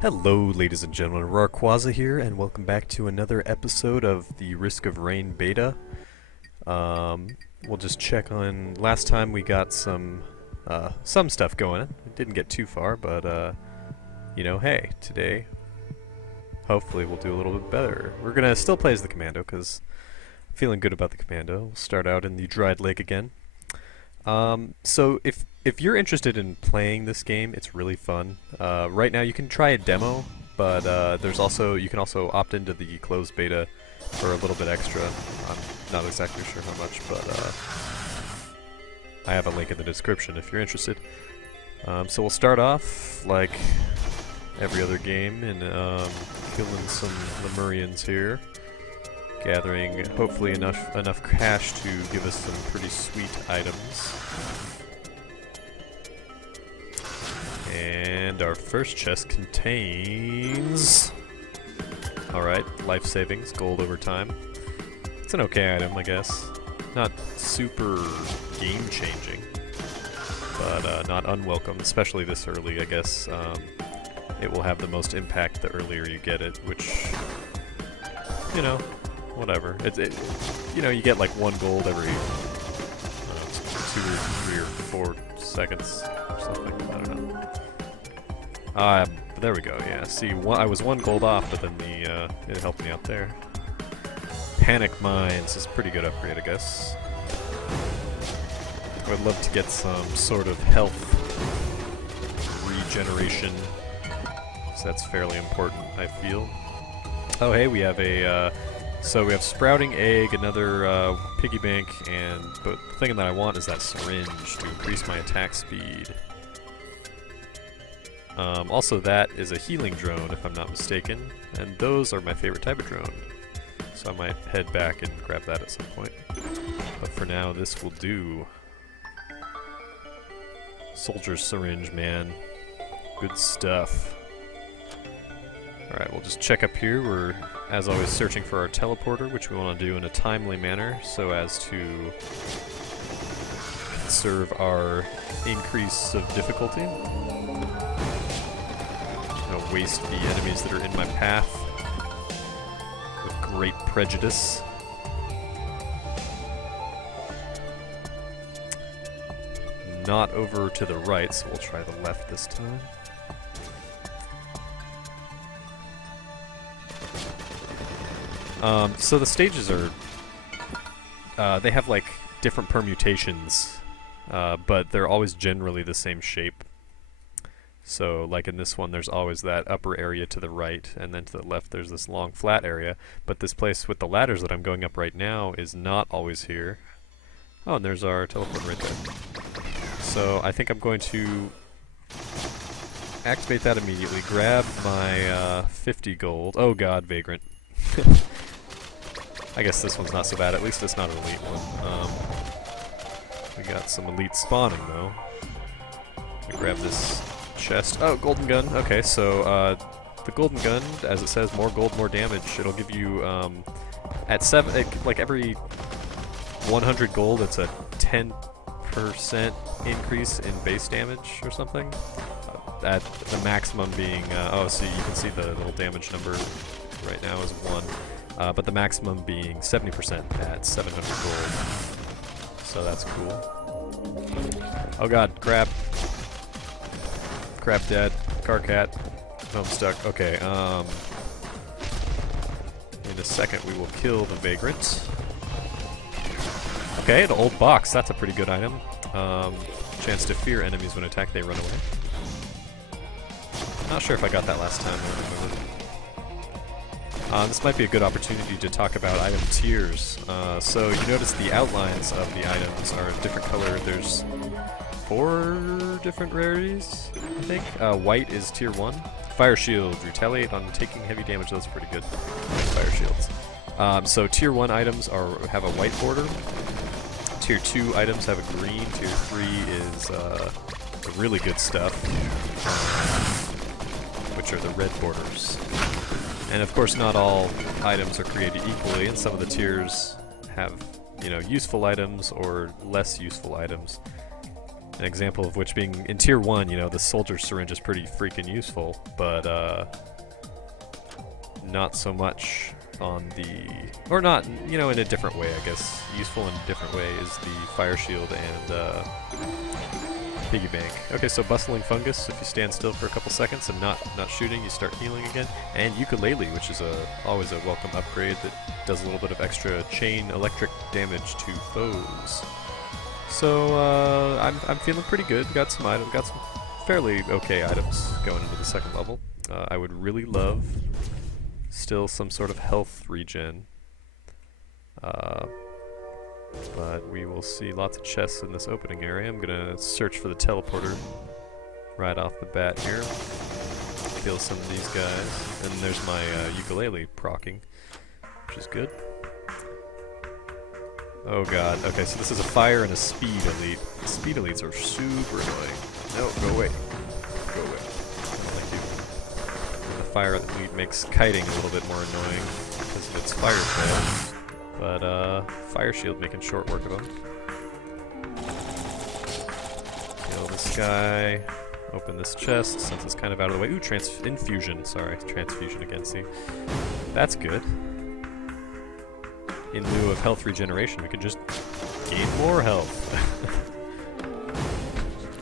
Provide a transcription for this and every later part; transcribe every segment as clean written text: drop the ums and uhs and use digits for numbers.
Hello, ladies and gentlemen, ShinyRawrquaza here, and welcome back to another episode of the Risk of Rain beta. We'll just check on. Last time we got some stuff going. It didn't get too far, but hey, today hopefully we'll do a little bit better. We're gonna still play as the commando because I'm feeling good about the commando. We'll start out in the dried lake again. So if you're interested in playing this game, it's really fun. Right now you can try a demo, but you can also opt into the closed beta for a little bit extra. I'm not exactly sure how much, but I have a link in the description if you're interested. So we'll start off like every other game and killing some Lemurians here. Gathering hopefully enough cash to give us some pretty sweet items. And our first chest contains... Alright, life savings, gold over time. It's an okay item, I guess. Not super game changing, but not unwelcome, especially this early, I guess. It will have the most impact the earlier you get it, which, you know, whatever. You get like 1 gold every 2 or 3 or 4 seconds or something. I don't know. There we go. Yeah. See, I was 1 gold off, but then it helped me out there. Panic Mines is a pretty good upgrade, I guess. I would love to get some sort of health regeneration, so that's fairly important, I feel. Oh, hey, we have a. So we have Sprouting Egg, another Piggy Bank, but the thing that I want is that syringe to increase my attack speed. Also, that is a healing drone, if I'm not mistaken, and those are my favorite type of drone. So I might head back and grab that at some point. But for now, this will do. Soldier's syringe, man. Good stuff. Alright, we'll just check up here. We're, as always, searching for our teleporter, which we want to do in a timely manner so as to conserve our increase of difficulty. I'm gonna waste the enemies that are in my path with great prejudice. Not over to the right, so we'll try the left this time. So the stages are, they have like different permutations, but they're always generally the same shape. So like in this one, there's always that upper area to the right, and then to the left there's this long flat area. But this place with the ladders that I'm going up right now is not always here. Oh, and there's our teleport right there. So I think I'm going to activate that immediately, grab my 50 gold. Oh god, Vagrant. I guess this one's not so bad, at least it's not an elite one. We got some elite spawning though. Let me grab this chest. Oh, golden gun. Okay, so the golden gun, as it says, more gold, more damage. It'll give you, at like every 100 gold, it's a 10% increase in base damage or something. At the maximum being, oh, see, you can see the little damage number right now is 1. But the maximum being 70% at 700 gold. So that's cool. Oh god, crab. Crab dead. Car cat. Oh, I'm stuck. Okay, in a second we will kill the Vagrant. Okay, the old box. That's a pretty good item. Chance to fear enemies when attacked, they run away. Not sure if I got that last time. I don't remember. This might be a good opportunity to talk about item tiers. So you notice the outlines of the items are a different color. There's 4 different rarities, I think. White is tier 1. Fire shield, retaliate on taking heavy damage. Those are pretty good. Fire shields. So tier 1 items have a white border. Tier 2 items have a green. Tier 3 is the really good stuff, which are the red borders. And of course, not all items are created equally, and some of the tiers have, useful items or less useful items. An example of which being in Tier 1, you know, the Soldier Syringe is pretty freaking useful, but not so much on the... or not, you know, in a different way, I guess. Useful in a different way is the Fire Shield and Piggy Bank. Okay, so Bustling Fungus, if you stand still for a couple seconds and not shooting, you start healing again. And Ukulele, which is always a welcome upgrade that does a little bit of extra chain electric damage to foes. So I'm feeling pretty good. Got some fairly okay items going into the second level. I would really love still some sort of health regen. But we will see lots of chests in this opening area. I'm gonna search for the teleporter right off the bat here. Kill some of these guys. And there's my ukulele proccing, which is good. Oh god. Okay, so this is a fire and a speed elite. The speed elites are super annoying. No, go away. Go away. I don't like you. And the fire elite makes kiting a little bit more annoying because of its fire tail. But, Fire Shield making short work of him. Kill this guy. Open this chest since it's kind of out of the way. Ooh, Infusion. Sorry, Transfusion again, see. That's good. In lieu of health regeneration, we could just gain more health.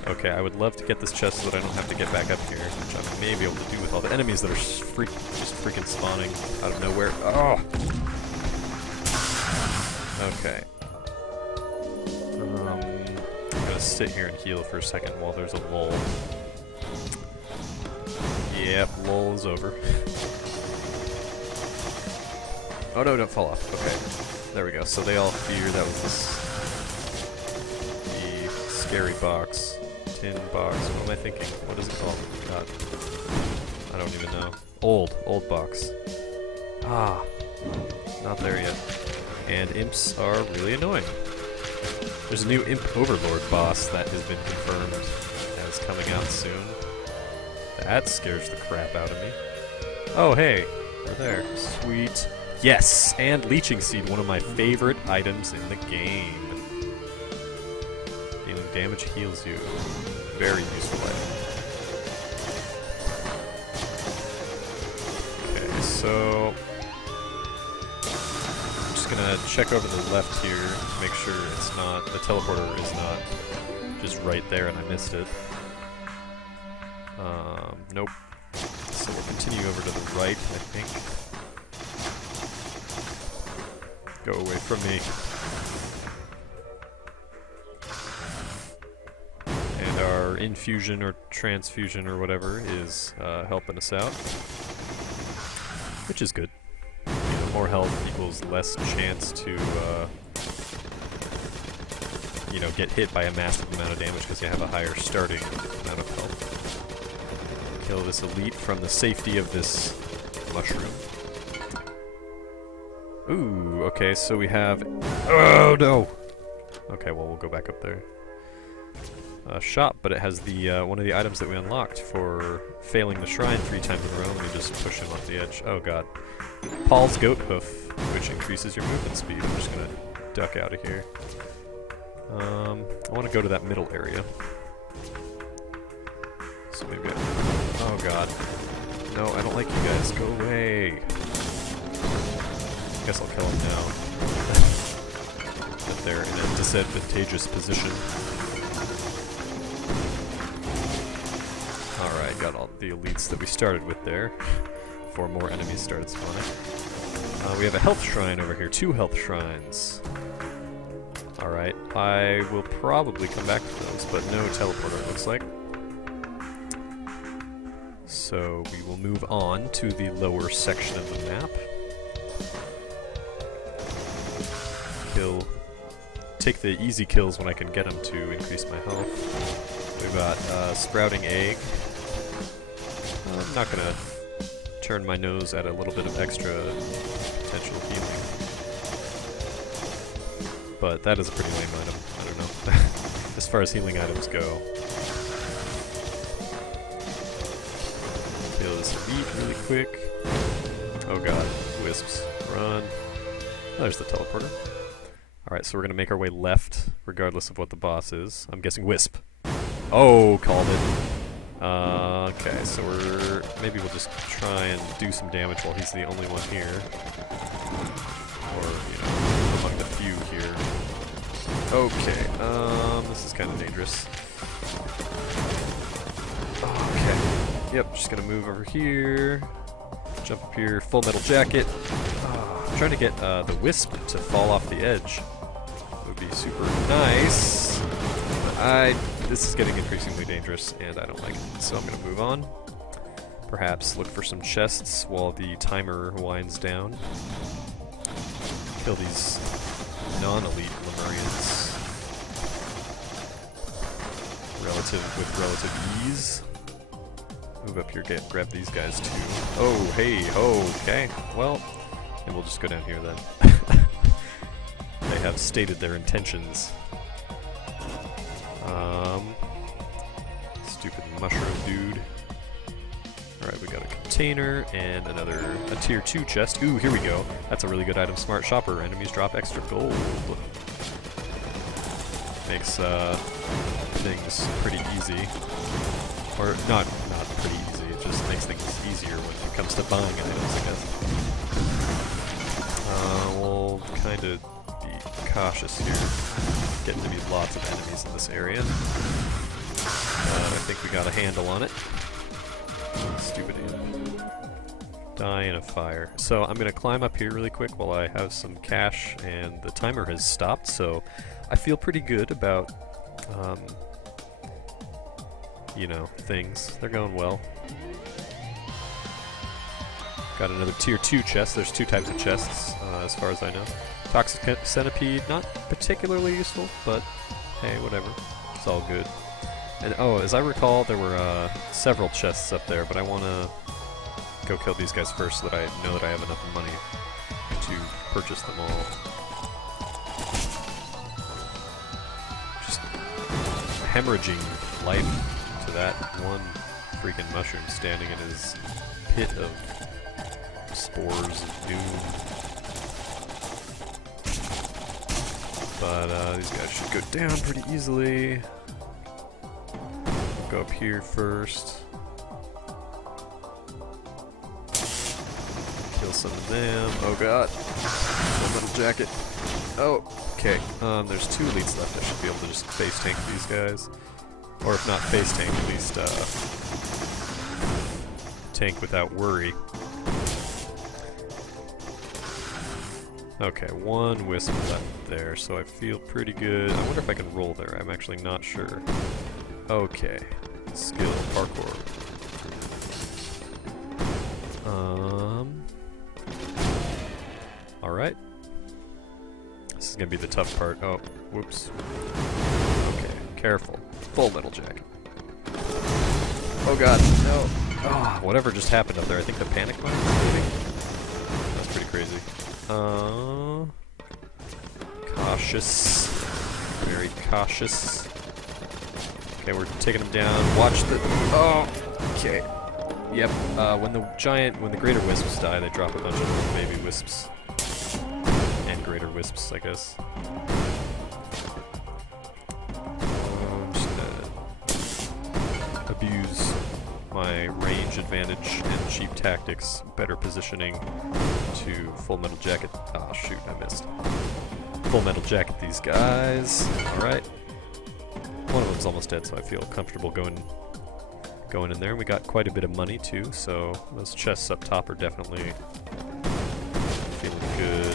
Okay, I would love to get this chest so that I don't have to get back up here, which I may be able to do with all the enemies that are just freaking spawning out of nowhere. Oh! Okay. I'm gonna sit here and heal for a second while there's a lull. Yep, lull is over. Oh no, don't fall off. Okay. There we go. So they all fear that was the scary box. Tin box. What am I thinking? What is it called? God. I don't even know. Old box. Ah. Not there yet. And imps are really annoying. There's a new Imp Overlord boss that has been confirmed as coming out soon. That scares the crap out of me. Oh, hey. We're there. Sweet. Yes! And Leeching Seed, one of my favorite items in the game. Dealing damage heals you. Very useful item. Okay, so... gonna check over the left here to make sure it's not, the teleporter is not just right there and I missed it. Nope. So we'll continue over to the right, I think. Go away from me. And our infusion or transfusion or whatever is helping us out, which is good. More health equals less chance to, you know, get hit by a massive amount of damage because you have a higher starting amount of health. Kill this elite from the safety of this mushroom. Ooh, okay, so we have... Oh, no! Okay, well, we'll go back up there. Shop, but it has the, one of the items that we unlocked for failing the shrine 3 times in a row. Let me just push him off the edge. Oh, God. Paul's Goat Hoof, which increases your movement speed. I'm just gonna duck out of here. I want to go to that middle area. So maybe oh god. No, I don't like you guys. Go away. Guess I'll kill him now. But they're in a disadvantageous position. Alright, got all the elites that we started with there. Before more enemies started spawning. We have a health shrine over here. 2 health shrines. Alright, I will probably come back to those, but no teleporter, it looks like. So we will move on to the lower section of the map. Take the easy kills when I can get them to increase my health. We've got Sprouting Egg. I'm not gonna turn my nose at a little bit of extra potential healing. But that is a pretty lame item. I don't know. As far as healing items go. Kill this elite really quick. Oh god. Wisps. Run. Oh, there's the teleporter. Alright, so we're gonna make our way left, regardless of what the boss is. I'm guessing Wisp. Oh, called it. Okay, so maybe we'll just try and do some damage while he's the only one here. Or, you know, among the few here. Okay, this is kind of dangerous. Okay, yep, just gonna move over here. Jump up here, full metal jacket. I'm trying to get the Wisp to fall off the edge. It would be super nice. This is getting increasingly dangerous, and I don't like it, so I'm going to move on. Perhaps look for some chests while the timer winds down. Kill these non-elite Lemurians with relative ease. Move up here, grab these guys too. Oh, hey, okay. Well, and we'll just go down here then. They have stated their intentions. Stupid mushroom dude. Alright, we got a container and a tier 2 chest. Ooh, here we go. That's a really good item. Smart shopper. Enemies drop extra gold. Makes things pretty easy. Or not pretty easy. It just makes things easier when it comes to buying items, I guess. We'll kind of be cautious here. Getting to be lots of enemies in this area. I think we got a handle on it. Stupid idiot. Die in a fire. So I'm going to climb up here really quick while I have some cash, and the timer has stopped, so I feel pretty good about, you know, things. They're going well. Got another tier 2 chest. There's 2 types of chests, as far as I know. Toxic Centipede, not particularly useful, but hey, whatever. It's all good. And oh, as I recall, there were several chests up there, but I want to go kill these guys first so that I know that I have enough money to purchase them all. Just hemorrhaging life to that one freaking mushroom standing in his pit of spores of doom. But these guys should go down pretty easily. Go up here first. Kill some of them. Oh god. Full metal jacket. Oh, okay. There's 2 elites left. I should be able to just face tank these guys. Or if not face tank, at least tank without worry. Okay, 1 Wisp left there, so I feel pretty good. I wonder if I can roll there. I'm actually not sure. Okay. Skill, parkour. Alright. This is gonna be the tough part. Oh, whoops. Okay, careful. Full metal jacket. Oh god, no. Oh, whatever just happened up there. I think the panic mine was moving. That's pretty crazy. Cautious. Very cautious. Okay, we're taking them down. Watch the... Oh! Okay. Yep, when the greater wisps die, they drop a bunch of baby wisps. And greater wisps, I guess. I'm just gonna abuse my range advantage and cheap tactics, better positioning to full metal jacket. Ah, shoot, I missed. Full metal jacket these guys. Alright. One of them's almost dead, so I feel comfortable going in there. We got quite a bit of money too, so those chests up top are definitely feeling good.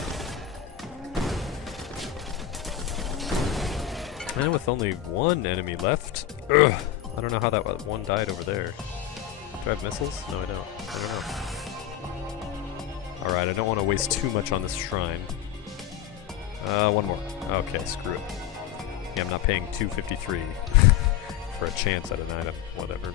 And with only 1 enemy left, ugh, I don't know how that one died over there. Do I have missiles? No, I don't. I don't know. Alright, I don't want to waste too much on this shrine. 1 more. Okay, screw it. Yeah, I'm not paying $253 for a chance at an item. Whatever.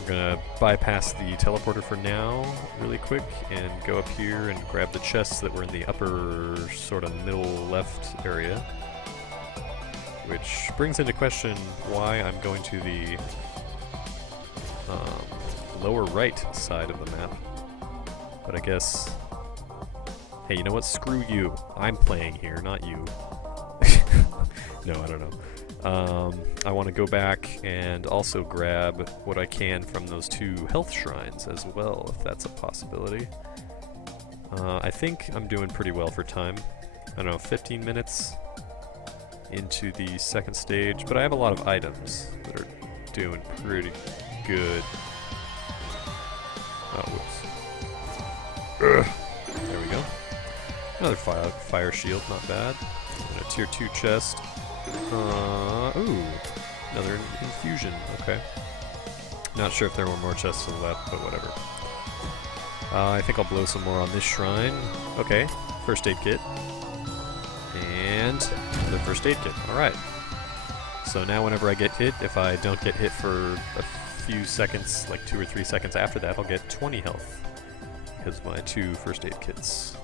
We're gonna bypass the teleporter for now, really quick, and go up here and grab the chests that were in the upper, sort of middle left area. Which brings into question why I'm going to the lower right side of the map. But I guess... Hey, you know what? Screw you. I'm playing here, not you. No, I don't know. I want to go back and also grab what I can from those 2 health shrines as well, if that's a possibility. I think I'm doing pretty well for time. I don't know, 15 minutes into the 2nd stage, but I have a lot of items that are doing pretty good. Oh, whoops. Ugh. There we go. Another fire shield, not bad. And a tier 2 chest. Ooh, another infusion, okay. Not sure if there were more chests to the left, but whatever. I think I'll blow some more on this shrine. Okay, first aid kit. And the first aid kit, alright. So now whenever I get hit, if I don't get hit for a few seconds, like 2 or 3 seconds after that, I'll get 20 health. Because my 2 first aid kits.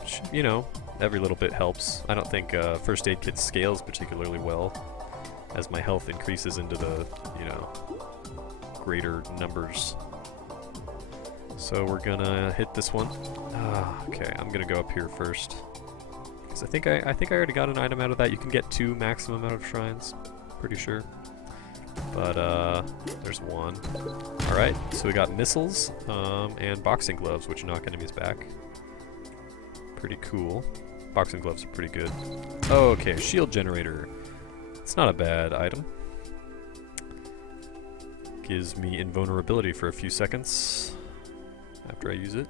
Which, you know, every little bit helps. I don't think first aid kit scales particularly well, as my health increases into the, you know, greater numbers. So we're gonna hit this one. Okay, I'm gonna go up here first. Because I think I already got an item out of that. You can get 2 maximum out of shrines, pretty sure. But there's 1. Alright, so we got missiles and boxing gloves, which knock enemies back. Pretty cool. Boxing gloves are pretty good. Oh, okay, shield generator. It's not a bad item. Gives me invulnerability for a few seconds after I use it.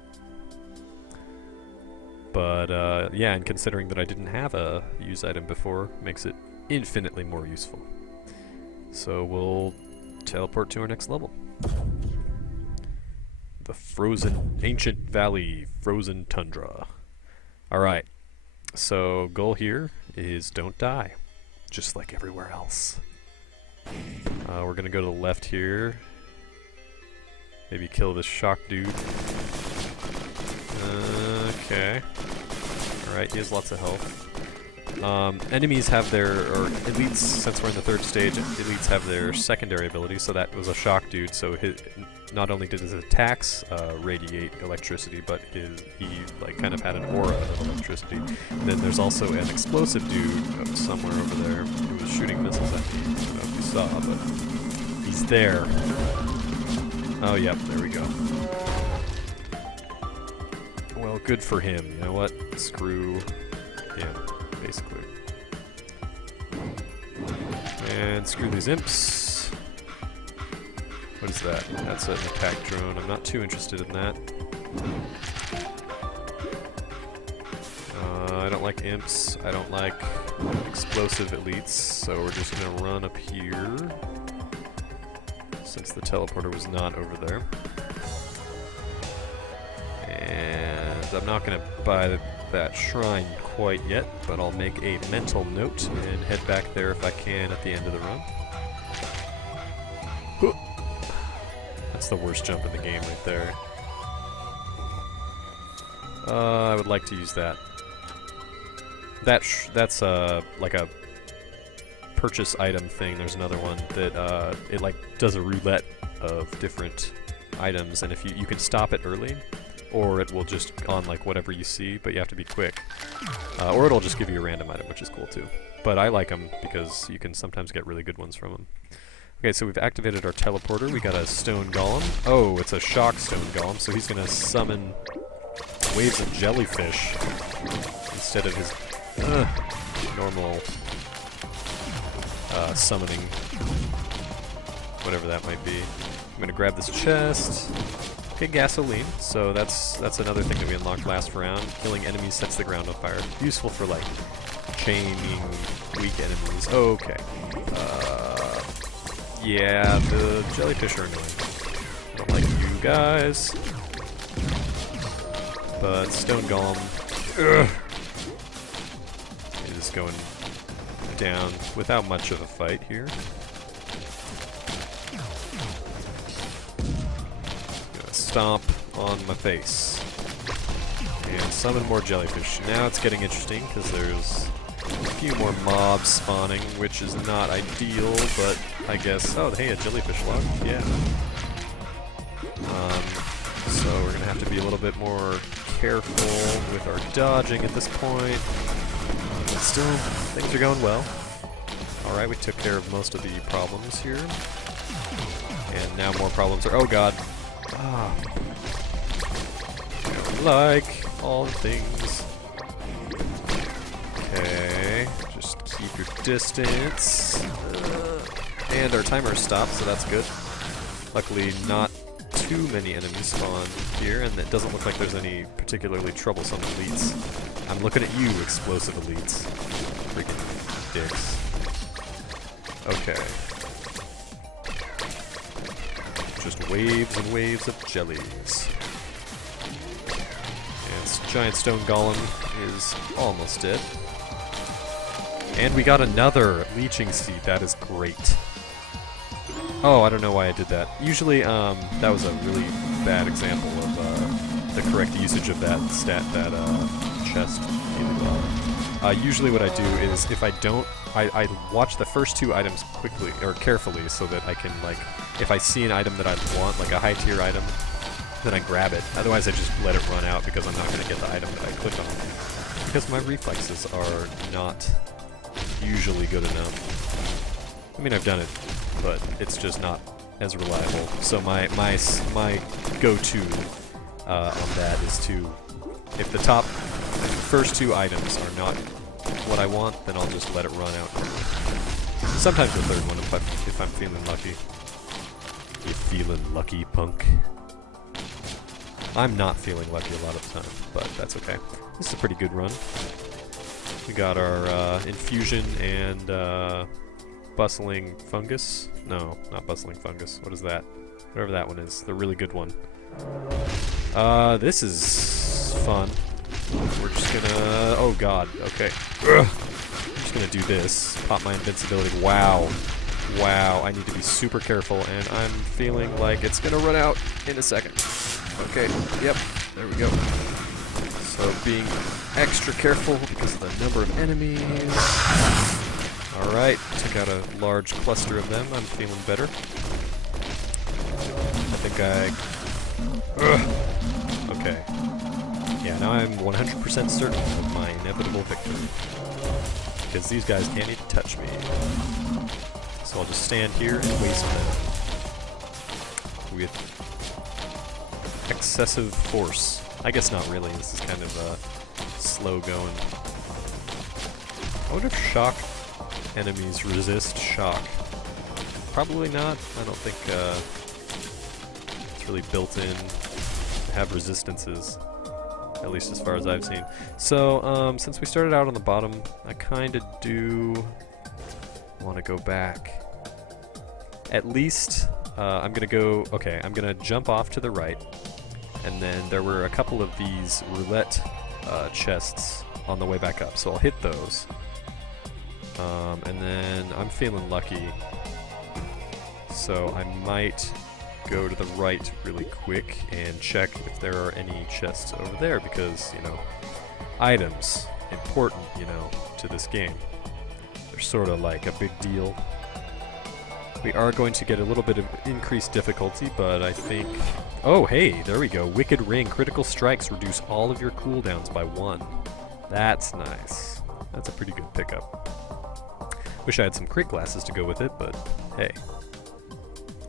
But yeah, and considering that I didn't have a use item before, makes it infinitely more useful. So we'll teleport to our next level. The frozen ancient valley, frozen tundra. Alright, so goal here is don't die, just like everywhere else. We're gonna go to the left here. Maybe kill this shock dude. Okay. Alright, he has lots of health. Enemies have their, or elites, since we're in the 3rd stage, elites have their secondary ability, so that was a shock dude, so not only did his attacks radiate electricity, but he like kind of had an aura of electricity. And then there's also an explosive dude somewhere over there who was shooting missiles at me. I don't know if you saw, but he's there. Oh yep, there we go. Well, good for him. You know what? Screw him, basically. And screw these imps. What is that? That's an attack drone. I'm not too interested in that. I don't like imps. I don't like explosive elites, so we're just gonna run up here, since the teleporter was not over there. And I'm not gonna buy that shrine quite yet, but I'll make a mental note and head back there if I can at the end of the run. That's the worst jump in the game right there. I would like to use that. That's like a purchase item thing. There's another one that it like does a roulette of different items, and if you can stop it early, or it will just on like whatever you see, but you have to be quick. Or it'll just give you a random item, which is cool too. But I like them because you can sometimes get really good ones from them. Okay, so we've activated our teleporter. We got a stone golem. Oh, it's a shock stone golem, so he's gonna summon waves of jellyfish instead of his normal summoning, whatever that might be. I'm gonna grab this chest. Okay, gasoline. So that's another thing that we unlocked last round. Killing enemies sets the ground on fire. Useful for like chaining weak enemies. Okay. Yeah, the jellyfish are annoying. I don't like you guys. But stone golem is going down without much of a fight here. Stomp on my face and summon more jellyfish. Now it's getting interesting because there's a few more mobs spawning, which is not ideal, but I guess. Oh, hey, a jellyfish log. Yeah. So we're gonna have to be a little bit more careful with our dodging at this point. But still, things are going well. Alright, we took care of most of the problems here. And now more problems are... Oh god! Ah. Like all things. Okay, just keep your distance. And our timer stopped, so that's good. Luckily, not too many enemies spawn here, and it doesn't look like there's any particularly troublesome elites. I'm looking at you, explosive elites. Freaking dicks. Okay. Just waves and waves of jellies. And giant stone golem is almost dead. And we got another leeching seed. That is great. Oh, I don't know why I did that. Usually, that was a really bad example of the correct usage of that chest. Usually what I do is, if I don't, I watch the first two items quickly, or carefully, so that I can, like, if I see an item that I want, like a high tier item, then I grab it. Otherwise I just let it run out because I'm not going to get the item that I click on. Because my reflexes are not usually good enough. I mean, I've done it, but it's just not as reliable. So my go-to on that is to, if the first two items are not what I want, then I'll just let it run out. Sometimes the third one if I'm feeling lucky. You feeling lucky, punk? I'm not feeling lucky a lot of the time, but that's okay. This is a pretty good run. We got our infusion and bustling fungus. No, not bustling fungus. What is that? Whatever that one is. The really good one. This is fun. We're just gonna... Oh god, okay. Ugh. I'm just gonna do this. Pop my invincibility. Wow. Wow, I need to be super careful, and I'm feeling like it's gonna run out in a second. Okay, yep, there we go. So being extra careful because of the number of enemies. Alright, took out a large cluster of them. I'm feeling better. I think okay. Yeah, now I'm 100% certain of my inevitable victory. Because these guys can't even touch me. So I'll just stand here and waste them with excessive force. I guess not really, this is kind of slow going. I wonder if shock enemies resist shock. Probably not. I don't think it's really built in to have resistances. At least as far as I've seen. So, since we started out on the bottom, I kinda do want to go back. At least, I'm gonna go, okay, I'm gonna jump off to the right, and then there were a couple of these roulette chests on the way back up, so I'll hit those. And then I'm feeling lucky, so I might go to the right really quick and check if there are any chests over there, because, you know, items, important, you know, to this game. They're sort of like a big deal. We are going to get a little bit of increased difficulty, but I think... Oh, hey, there we go. Wicked Ring. Critical strikes reduce all of your cooldowns by 1. That's nice. That's a pretty good pickup. Wish I had some crit glasses to go with it, but hey.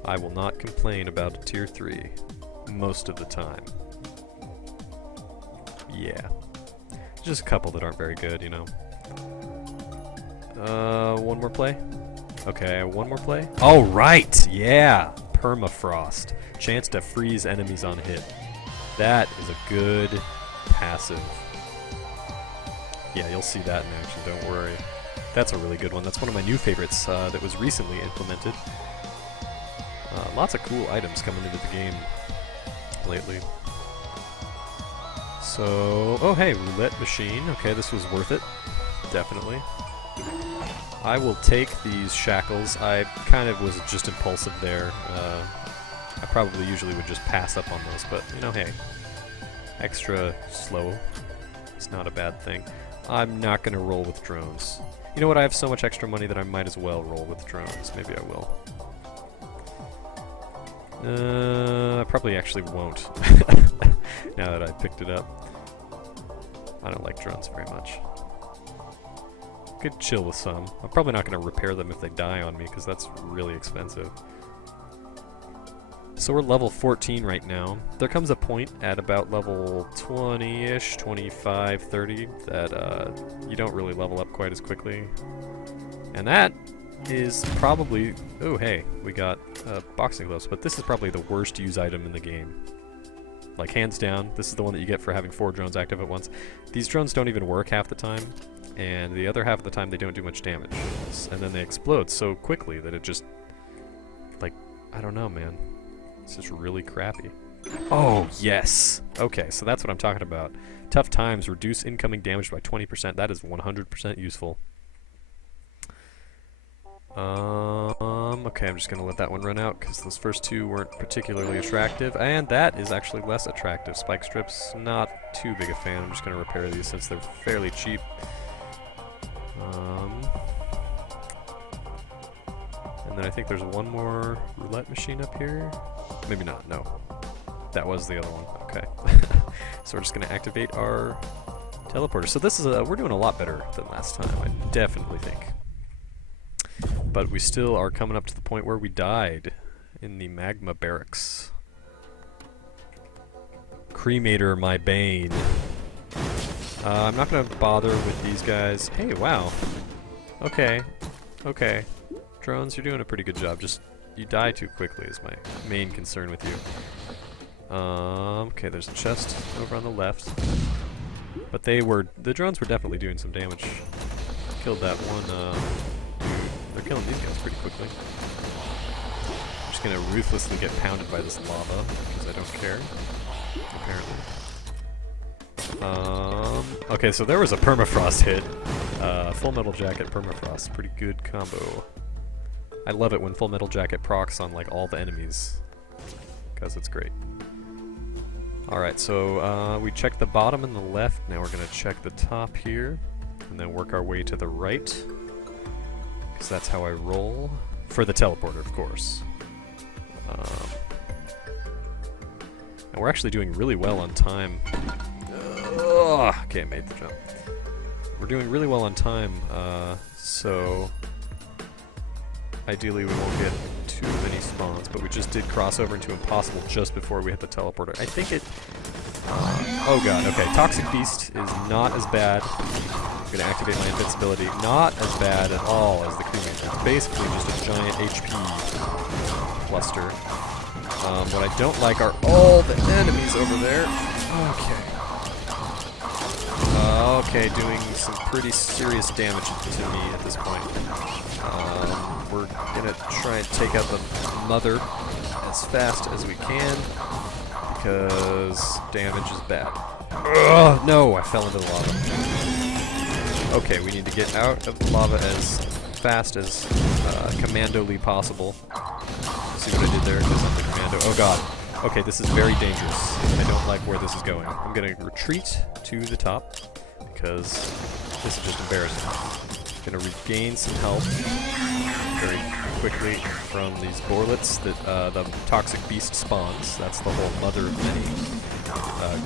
I will not complain about a tier 3 most of the time. Yeah. Just a couple that aren't very good, you know. One more play? Okay, one more play? Oh, right! Yeah! Permafrost. Chance to freeze enemies on hit. That is a good passive. Yeah, you'll see that in action, don't worry. That's a really good one. That's one of my new favorites that was recently implemented. Lots of cool items coming into the game lately. So, oh hey, roulette machine. Okay, this was worth it. Definitely. I will take these shackles. I kind of was just impulsive there. I probably usually would just pass up on those, but, you know, hey. Extra slow. It's not a bad thing. I'm not going to roll with drones. You know what, I have so much extra money that I might as well roll with drones. Maybe I will. I probably actually won't. Now that I picked it up. I don't like drones very much. could chill with some. I'm probably not going to repair them if they die on me, because that's really expensive. So we're level 14 right now. There comes a point at about level 20-ish, 25, 30, that you don't really level up quite as quickly. And that is probably... Oh, hey, we got boxing gloves, but this is probably the worst use item in the game. Like, hands down, this is the one that you get for having 4 drones active at once. These drones don't even work half the time, and the other half of the time they don't do much damage. And then they explode so quickly that it just... Like, I don't know, man. It's just really crappy. Oh, yes! Okay, so that's what I'm talking about. Tough times, reduce incoming damage by 20%. That is 100% useful. Okay, I'm just gonna let that one run out, because those first 2 weren't particularly attractive. And that is actually less attractive. Spike strips, not too big a fan. I'm just gonna repair these since they're fairly cheap. And then I think there's one more roulette machine up here. Maybe not, no. That was the other one, okay. So we're just gonna activate our teleporter. So this is we're doing a lot better than last time, I definitely think. But we still are coming up to the point where we died in the magma barracks. Cremator, my bane. I'm not gonna bother with these guys. Hey, wow. Okay, okay. Drones, you're doing a pretty good job. Just, you die too quickly is my main concern with you. Okay, there's a chest over on the left. But the drones were definitely doing some damage. Killed that one, dude. They're killing these guys pretty quickly. I'm just gonna ruthlessly get pounded by this lava, because I don't care, apparently. Okay, so there was a permafrost hit. Full Metal Jacket permafrost, pretty good combo. I love it when Full Metal Jacket procs on like all the enemies, because it's great. Alright, so we checked the bottom and the left, now we're going to check the top here, and then work our way to the right, because that's how I roll. For the teleporter, of course. And we're actually doing really well on time. Okay, I made the jump. We're doing really well on time, so ideally we won't get too many spawns, but we just did cross over into Impossible just before we hit the teleporter. I think it... oh god, okay. Toxic Beast is not as bad. I'm going to activate my invincibility. Not as bad at all as the Cremator. It's basically just a giant HP cluster. What I don't like are all the enemies over there. Okay. Okay, doing some pretty serious damage to me at this point. We're gonna try and take out the mother as fast as we can, because damage is bad. Ugh, no, I fell into the lava. Okay, we need to get out of the lava as fast as commando-ly possible. See what I did there? Because I'm the commando. Oh god. Okay, this is very dangerous. I don't like where this is going. I'm gonna retreat to the top, because this is just embarrassing. Gonna regain some health very quickly from these borlets that the Toxic Beast spawns. That's the whole mother of many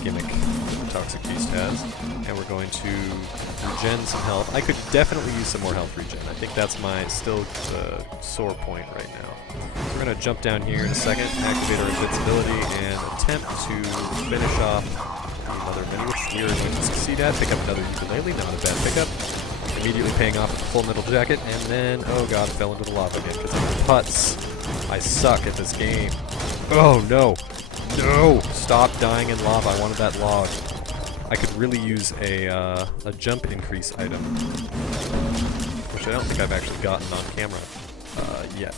gimmick that the Toxic Beast has. And we're going to regen some health. I could definitely use some more health regen. I think that's my still sore point right now. So we're gonna jump down here in a second, activate our invincibility, and attempt to finish off another mini, which we are going to succeed at. Pick up another ukulele, not a bad pickup. Immediately paying off with the Full Metal Jacket, and then, oh god, fell into the lava again, because I'm putz. I suck at this game. Oh no! No! Stop dying in lava, I wanted that log. I could really use a jump increase item, which I don't think I've actually gotten on camera yet.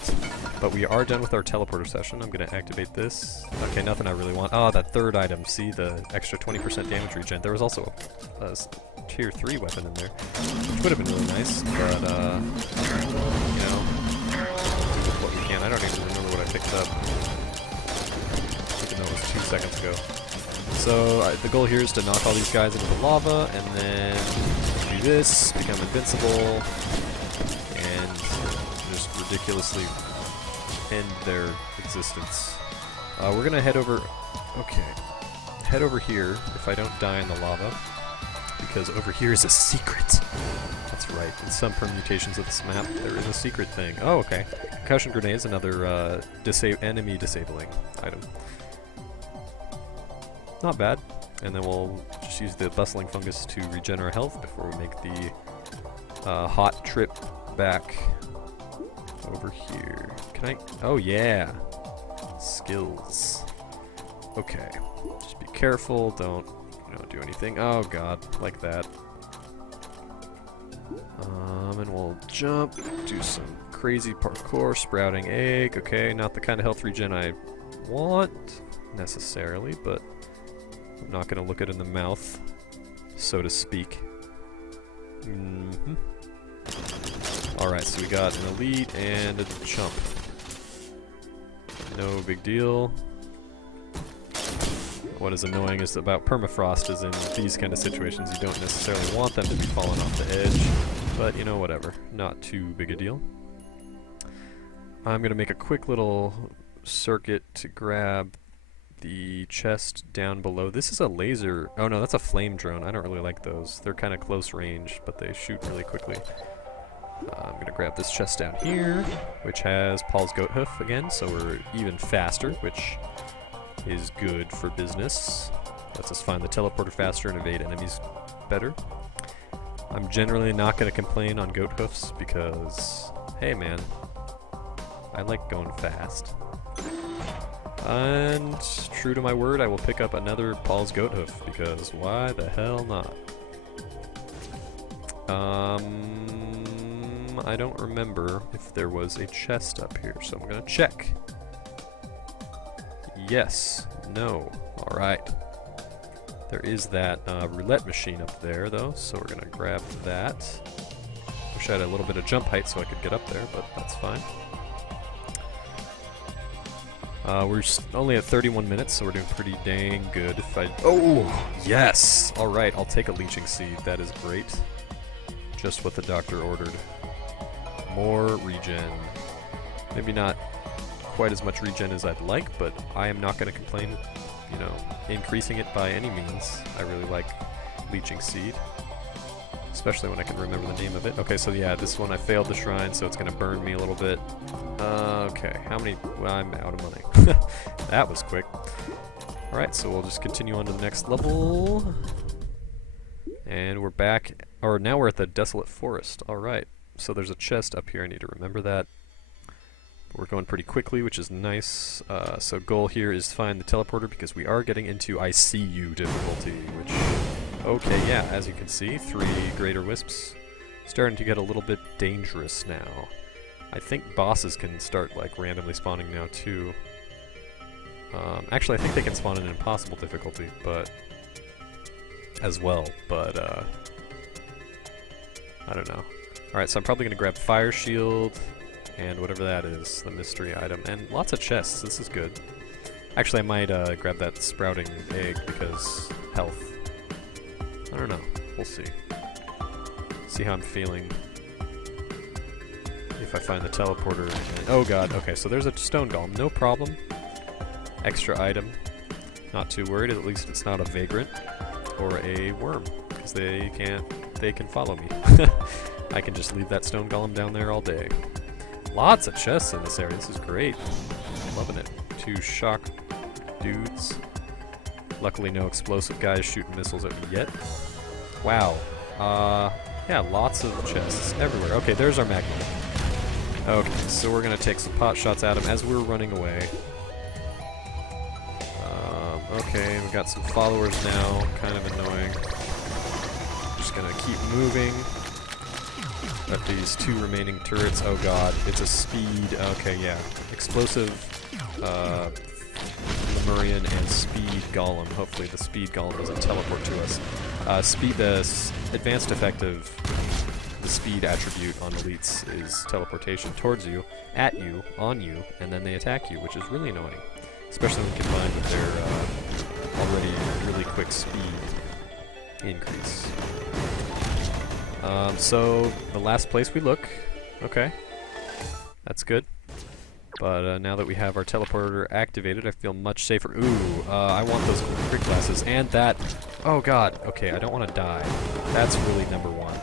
But we are done with our teleporter session. I'm going to activate this. Okay, nothing I really want. Oh, that third item. See, the extra 20% damage regen. There was also a tier 3 weapon in there, which would have been really nice, but, you know, do with what we can. I don't even remember what I picked up, even though it was 2 seconds ago. So, the goal here is to knock all these guys into the lava, and then do this, become invincible, and just ridiculously end their existence. We're gonna head over... Okay. Head over here, if I don't die in the lava. because over here is a secret. That's right, in some permutations of this map, there is a secret thing. Oh, okay. Concussion grenade is another enemy disabling item. Not bad. And then we'll just use the bustling fungus to regen our health before we make the hot trip back over here. Can I? Oh yeah! Skills. Okay. Just be careful, don't do anything. Oh god, like that. And we'll jump, do some crazy parkour, sprouting egg. Okay, not the kind of health regen I want necessarily, but I'm not going to look it in the mouth, so to speak. Alright, so we got an elite and a chump. No big deal. What is annoying is about permafrost is in these kind of situations you don't necessarily want them to be falling off the edge, but you know, whatever. Not too big a deal. I'm going to make a quick little circuit to grab the chest down below. This is a laser. Oh no, that's a flame drone. I don't really like those. They're kind of close range, but they shoot really quickly. I'm going to grab this chest down here, which has Paul's goat hoof again, so we're even faster, which is good for business. Lets us find the teleporter faster and evade enemies better. I'm generally not going to complain on goat hoofs because, hey man, I like going fast. And true to my word, I will pick up another Paul's goat hoof because why the hell not? I don't remember if there was a chest up here, so I'm gonna check. Yes. No. Alright. There is that roulette machine up there, though, so we're gonna grab that. Wish I had a little bit of jump height so I could get up there, but that's fine. We're only at 31 minutes, so we're doing pretty dang good. If I... Oh! Yes! Alright, I'll take a leeching seed. That is great. Just what the doctor ordered. More regen. Maybe not quite as much regen as I'd like, but I am not going to complain, you know, increasing it by any means. I really like leeching seed, especially when I can remember the name of it. Okay, so yeah, this one I failed the shrine, so it's going to burn me a little bit. Okay, how many? Well, I'm out of money. That was quick. Alright, so we'll just continue on to the next level. And we're back, or now we're at the Desolate Forest. Alright, so there's a chest up here, I need to remember that. We're going pretty quickly, which is nice. So goal here is find the teleporter because we are getting into ICU difficulty, which, okay, yeah, as you can see, 3 greater wisps. Starting to get a little bit dangerous now. I think bosses can start like randomly spawning now too. Actually, I think they can spawn in impossible difficulty, but as well, but I don't know. Alright, so I'm probably gonna grab Fire Shield and whatever that is, the mystery item, and lots of chests. This is good. Actually, I might grab that sprouting egg because health. I don't know. We'll see. See how I'm feeling. If I find the teleporter. And, oh god. Okay, so there's a stone golem. No problem. Extra item. Not too worried. At least it's not a vagrant or a worm, because they can follow me. I can just leave that stone golem down there all day. Lots of chests in this area. This is great. I'm loving it. 2 shock dudes. Luckily no explosive guys shooting missiles at me yet. Wow. Yeah, lots of chests everywhere. Okay, there's our Magna Horn. Okay, so we're gonna take some pot shots at him as we're running away. Okay, we've got some followers now. Kind of annoying. Just gonna keep moving. Got these 2 remaining turrets. Oh god, it's a speed. Okay, yeah. Explosive Lemurian and speed golem. Hopefully the speed golem doesn't teleport to us. The advanced effective, the speed attribute on elites is teleportation towards you, at you, on you, and then they attack you, which is really annoying. Especially when combined with their already really quick speed increase. So, the last place we look, okay, that's good. But now that we have our teleporter activated, I feel much safer. Ooh, I want those quick glasses, and that Oh god, okay, I don't want to die. That's really number one.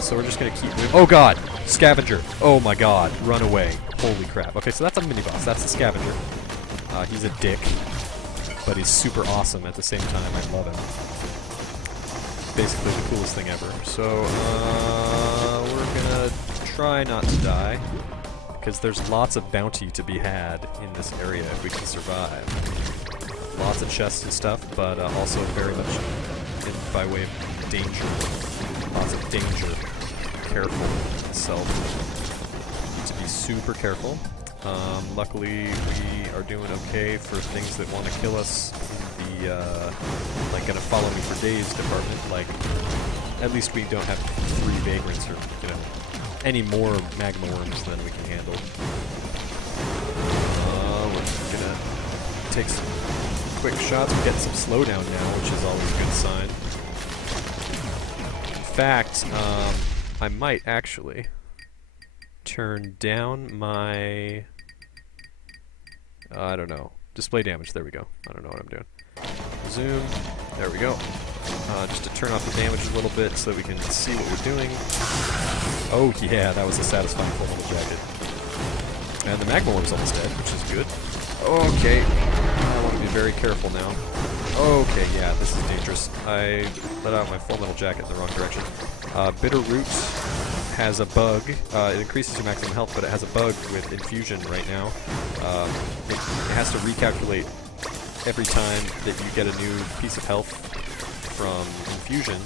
So we're just gonna keep moving. Oh god! Scavenger! Oh my god, run away. Holy crap. Okay, so that's a mini-boss. That's the Scavenger. He's a dick, but he's super awesome at the same time. I love him. Basically the coolest thing ever. So, we're gonna try not to die, because there's lots of bounty to be had in this area if we can survive. Lots of chests and stuff, but also very much by way of danger. Lots of danger. Careful. Self. Need to be super careful. Luckily, we are doing okay for things that want to kill us in the, like, gonna follow me for days department. Like, at least we don't have 3 Vagrants or, you know, any more Magna Horns than we can handle. We're gonna take some quick shots. We're getting some slowdown now, which is always a good sign. In fact, I might actually turn down my... I don't know. Display damage. There we go. I don't know what I'm doing. Zoom. There we go. Just to turn off the damage a little bit so that we can see what we're doing. Oh yeah, that was a satisfying full metal jacket. And the Magma Horn's almost dead, which is good. Okay. I want to be very careful now. Okay, yeah, this is dangerous. I let out my full metal jacket in the wrong direction. Bitter Root has a bug. It increases your maximum health, but it has a bug with infusion right now. It has to recalculate every time that you get a new piece of health from infusion,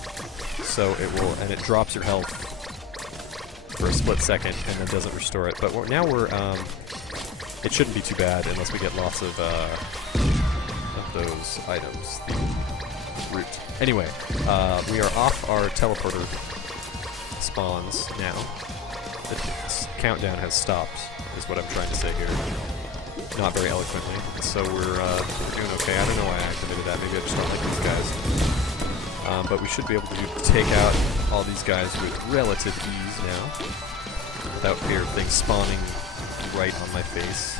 so it will, and it drops your health for a split second and then doesn't restore it. But now we're, it shouldn't be too bad unless we get lots of those items. The root. Anyway, we are off our teleporter spawns now. The countdown has stopped, is what I'm trying to say here. Not very eloquently. So we're doing okay. I don't know why I activated that. Maybe I just don't like these guys. But we should be able to take out all these guys with relative ease now, without fear of things spawning right on my face.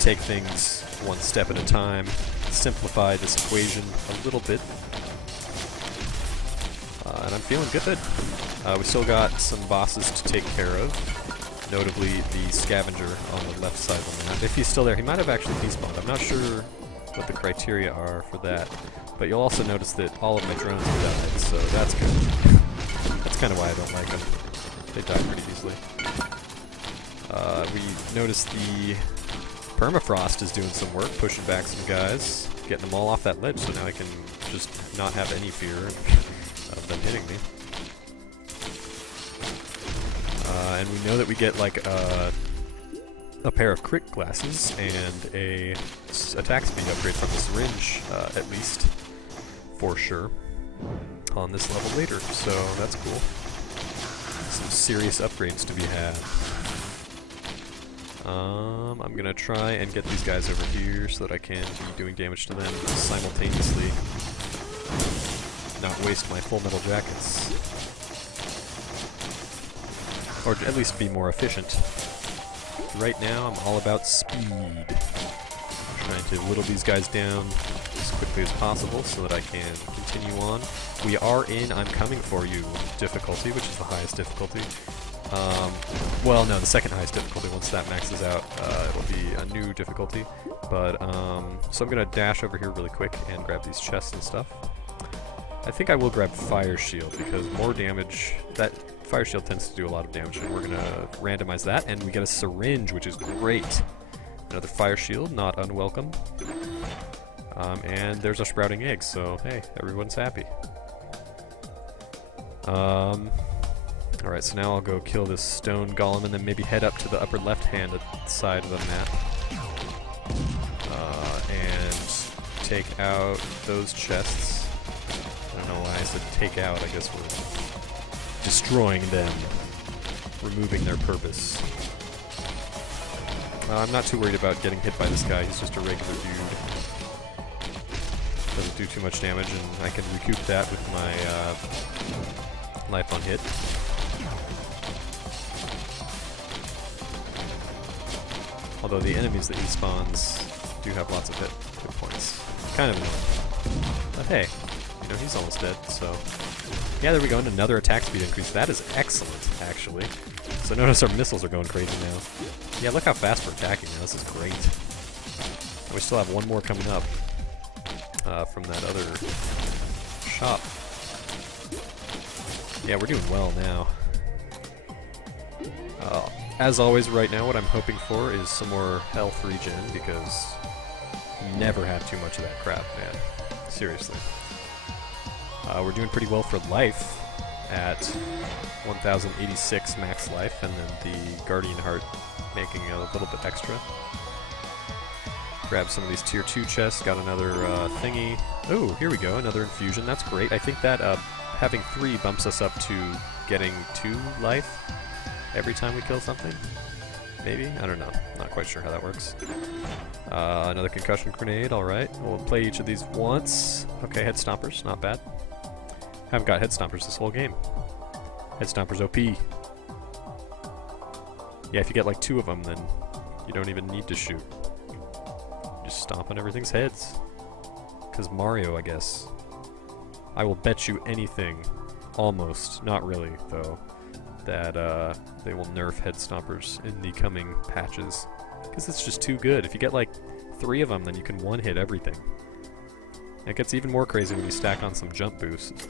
Take things one step at a time. Simplify this equation a little bit. And I'm feeling good. We still got some bosses to take care of. Notably the Scavenger on the left side of the map. If he's still there, he might have actually despawned. I'm not sure what the criteria are for that. But you'll also notice that all of my drones have died, so that's good. That's kind of why I don't like them. They die pretty easily. We noticed the Permafrost is doing some work, pushing back some guys, getting them all off that ledge, so now I can just not have any fear of them hitting me. And we know that we get like a pair of crit glasses and a attack speed upgrade from the syringe, at least, for sure, on this level later, so that's cool. Some serious upgrades to be had. I'm gonna try and get these guys over here so that I can be doing damage to them simultaneously. Not waste my full metal jackets. Or at least be more efficient. Right now, I'm all about speed. Trying to whittle these guys down as quickly as possible so that I can continue on. We are in I'm Coming For You difficulty, which is the highest difficulty. Well, no, the second highest difficulty. Once that maxes out, it'll be a new difficulty. But, so I'm gonna dash over here really quick and grab these chests and stuff. I think I will grab Fire Shield, because more damage, that Fire Shield tends to do a lot of damage, and we're gonna randomize that, and we get a syringe, which is great. Another Fire Shield, not unwelcome. And there's a sprouting egg, so hey, everyone's happy. Alright, so now I'll go kill this stone golem and then maybe head up to the upper left-hand side of the map. And take out those chests. I don't know why I said take out, I guess we're destroying them. Removing their purpose. I'm not too worried about getting hit by this guy, he's just a regular dude. Doesn't do too much damage, and I can recoup that with my life on hit. Although the enemies that he spawns do have lots of hit points. Kind of annoying. But hey, you know, he's almost dead, so... Yeah, there we go, and another attack speed increase. That is excellent, actually. So notice our missiles are going crazy now. Yeah, look how fast we're attacking now. This is great. And we still have one more coming up from that other shop. Yeah, we're doing well now. As always right now, what I'm hoping for is some more health regen, because you never have too much of that crap, man. Seriously. We're doing pretty well for life at 1086 max life, and then the Guardian Heart making a little bit extra. Grab some of these tier 2 chests, got another thingy. Oh, here we go, another infusion. That's great. I think that having 3 bumps us up to getting 2 life every time we kill something. Maybe? I don't know. Not quite sure how that works. Another concussion grenade, alright. We'll play each of these once. Okay, head stompers, not bad. Haven't got head stompers this whole game. Head stompers OP. Yeah, if you get like 2 of them, then you don't even need to shoot. Just stomp on everything's heads. Because Mario, I guess. I will bet you anything, almost, not really, though, that they will nerf head stompers in the coming patches. Because it's just too good. If you get like 3 of them, then you can one-hit everything. It gets even more crazy when you stack on some jump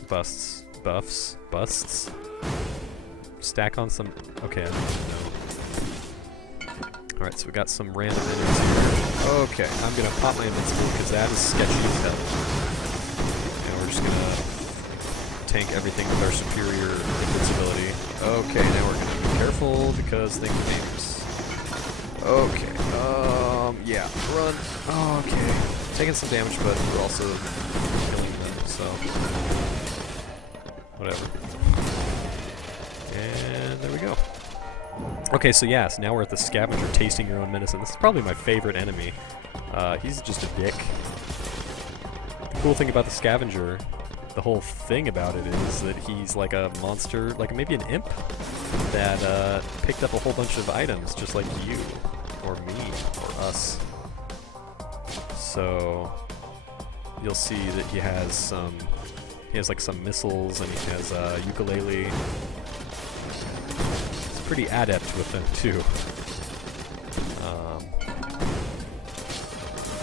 busts. Stack on some... Okay, I don't even know. Alright, so we got some random enemies here. Okay, I'm gonna pop my invincible because that is sketchy as hell. And we're just gonna tank everything with our superior invincibility. Okay, now we're gonna be careful because things are dangerous. Okay, yeah, run. Okay, taking some damage, but we're also killing them, so whatever. And there we go. Okay, so yeah, so now we're at the scavenger tasting your own medicine. This is probably my favorite enemy. He's just a dick. The cool thing about the scavenger, the whole thing about it is that he's like a monster, like maybe an imp, that picked up a whole bunch of items just like you, or me, or us. So you'll see that he has like some missiles, and he has a ukulele. He's pretty adept with them too.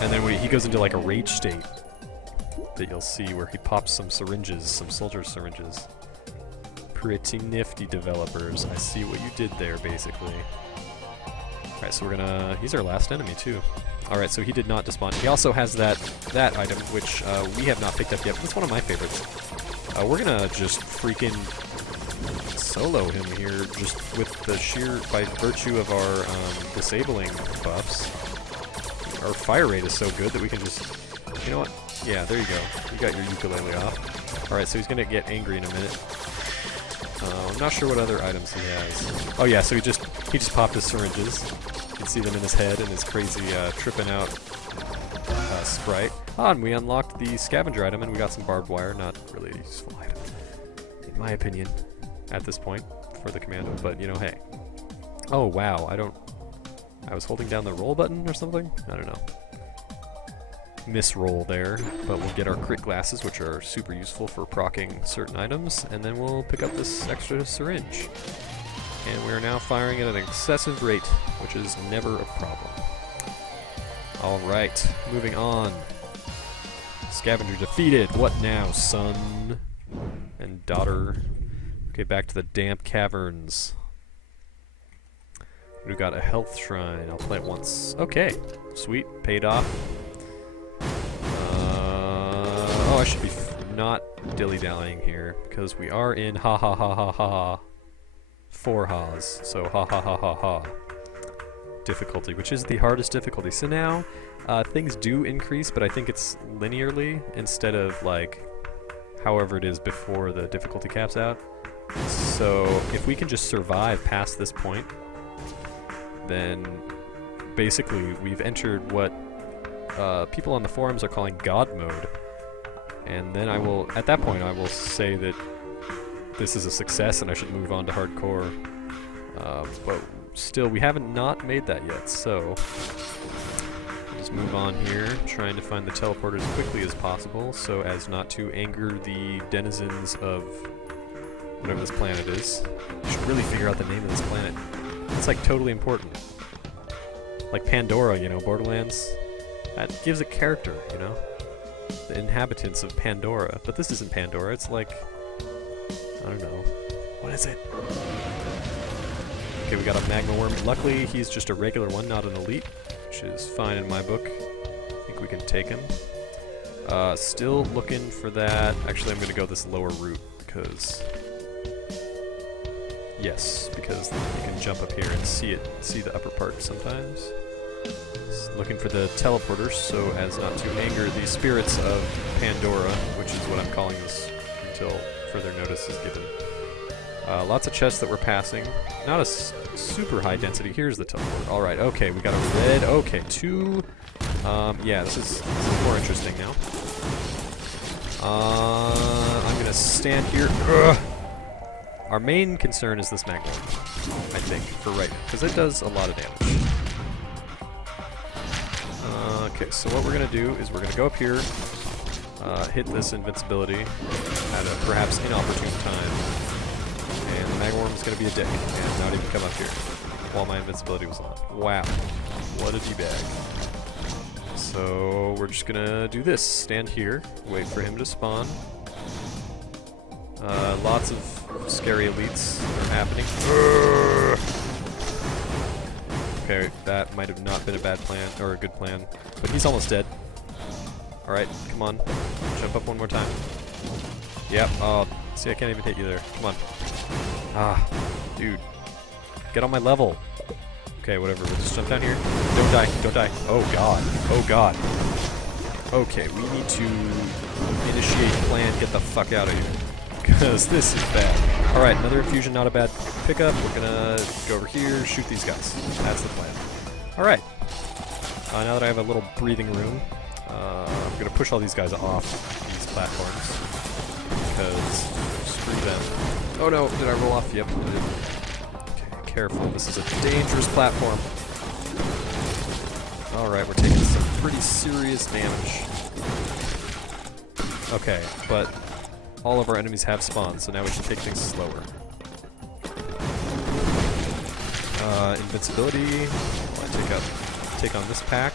And then when he goes into like a rage state that you'll see where he pops some syringes, some soldier syringes. Pretty nifty developers. I see what you did there, basically. Alright, so we're gonna... He's our last enemy, too. Alright, so he did not despawn. He also has that item, which we have not picked up yet, but it's one of my favorites. We're gonna just freaking solo him here, just with the sheer... by virtue of our disabling buffs. Our fire rate is so good that we can just... You know what? Yeah, there you go. You got your ukulele off. Alright, so he's gonna get angry in a minute. I'm not sure what other items he has. Oh yeah, so he just popped his syringes. You can see them in his head and his crazy tripping out sprite. Ah, and we unlocked the scavenger item and we got some barbed wire. Not really a useful item, in my opinion, at this point for the commando. But you know, hey. Oh wow, I was holding down the roll button or something? I don't know. Misroll there, but we'll get our crit glasses, which are super useful for proccing certain items, and then we'll pick up this extra syringe. And we are now firing at an excessive rate, which is never a problem. Alright, moving on. Scavenger defeated. What now, son and daughter? Okay, back to the damp caverns. We got a health shrine. I'll play it once. Okay, sweet, paid off. Oh, I should be not dilly-dallying here, because we are in ha ha ha ha ha 4 ha's, so ha ha ha ha ha difficulty, which is the hardest difficulty. So now, things do increase, but I think it's linearly instead of like however it is before the difficulty caps out. So if we can just survive past this point, then basically we've entered what people on the forums are calling God mode. And then at that point, I will say that this is a success and I should move on to hardcore. But still, we haven't not made that yet, so just Let's move on here, trying to find the teleporter as quickly as possible so as not to anger the denizens of whatever this planet is. I should really figure out the name of this planet. It's like totally important. Like Pandora, you know, Borderlands. That gives it character, you know? The inhabitants of Pandora. But this isn't Pandora, it's like... I don't know. What is it? Okay, we got a Magna Horn. Luckily, he's just a regular one, not an elite, which is fine in my book. I think we can take him. Still looking for that. Actually, I'm going to go this lower route, because... Yes, because you can jump up here and see the upper part sometimes. Looking for the teleporter so as not to anger the spirits of Pandora, which is what I'm calling this until further notice is given. Lots of chests that we're passing. Not a super high density. Here's the teleport. Alright, okay, we got a red. Okay, two. Yeah, this is more interesting now. I'm gonna stand here. Ugh. Our main concern is this Magna Horn, I think, for right now, because it does a lot of damage. Okay, so what we're going to do is we're going to go up here, hit this invincibility at a perhaps inopportune time, and the Magna Horn is going to be a dick and not even come up here while my invincibility was on. Wow, what a d-bag. So we're just going to do this, stand here, wait for him to spawn. Lots of scary elites are happening. Okay, that might have not been a bad plan, or a good plan. But he's almost dead. Alright, come on. Jump up one more time. Yep, oh, see, I can't even hit you there. Come on. Ah, dude. Get on my level. Okay, whatever, we'll just jump down here. Don't die, don't die. Oh god, oh god. Okay, we need to initiate plan, get the fuck out of here. Because this is bad. Alright, another infusion, not a bad pickup. We're gonna go over here, shoot these guys. That's the plan. Alright. Now that I have a little breathing room, I'm gonna push all these guys off these platforms. Because, screw them. Oh no, did I roll off? Yep, I did. Okay, careful, this is a dangerous platform. Alright, we're taking some pretty serious damage. Okay, but all of our enemies have spawned, so now we can take things slower. Invincibility. Take on this pack.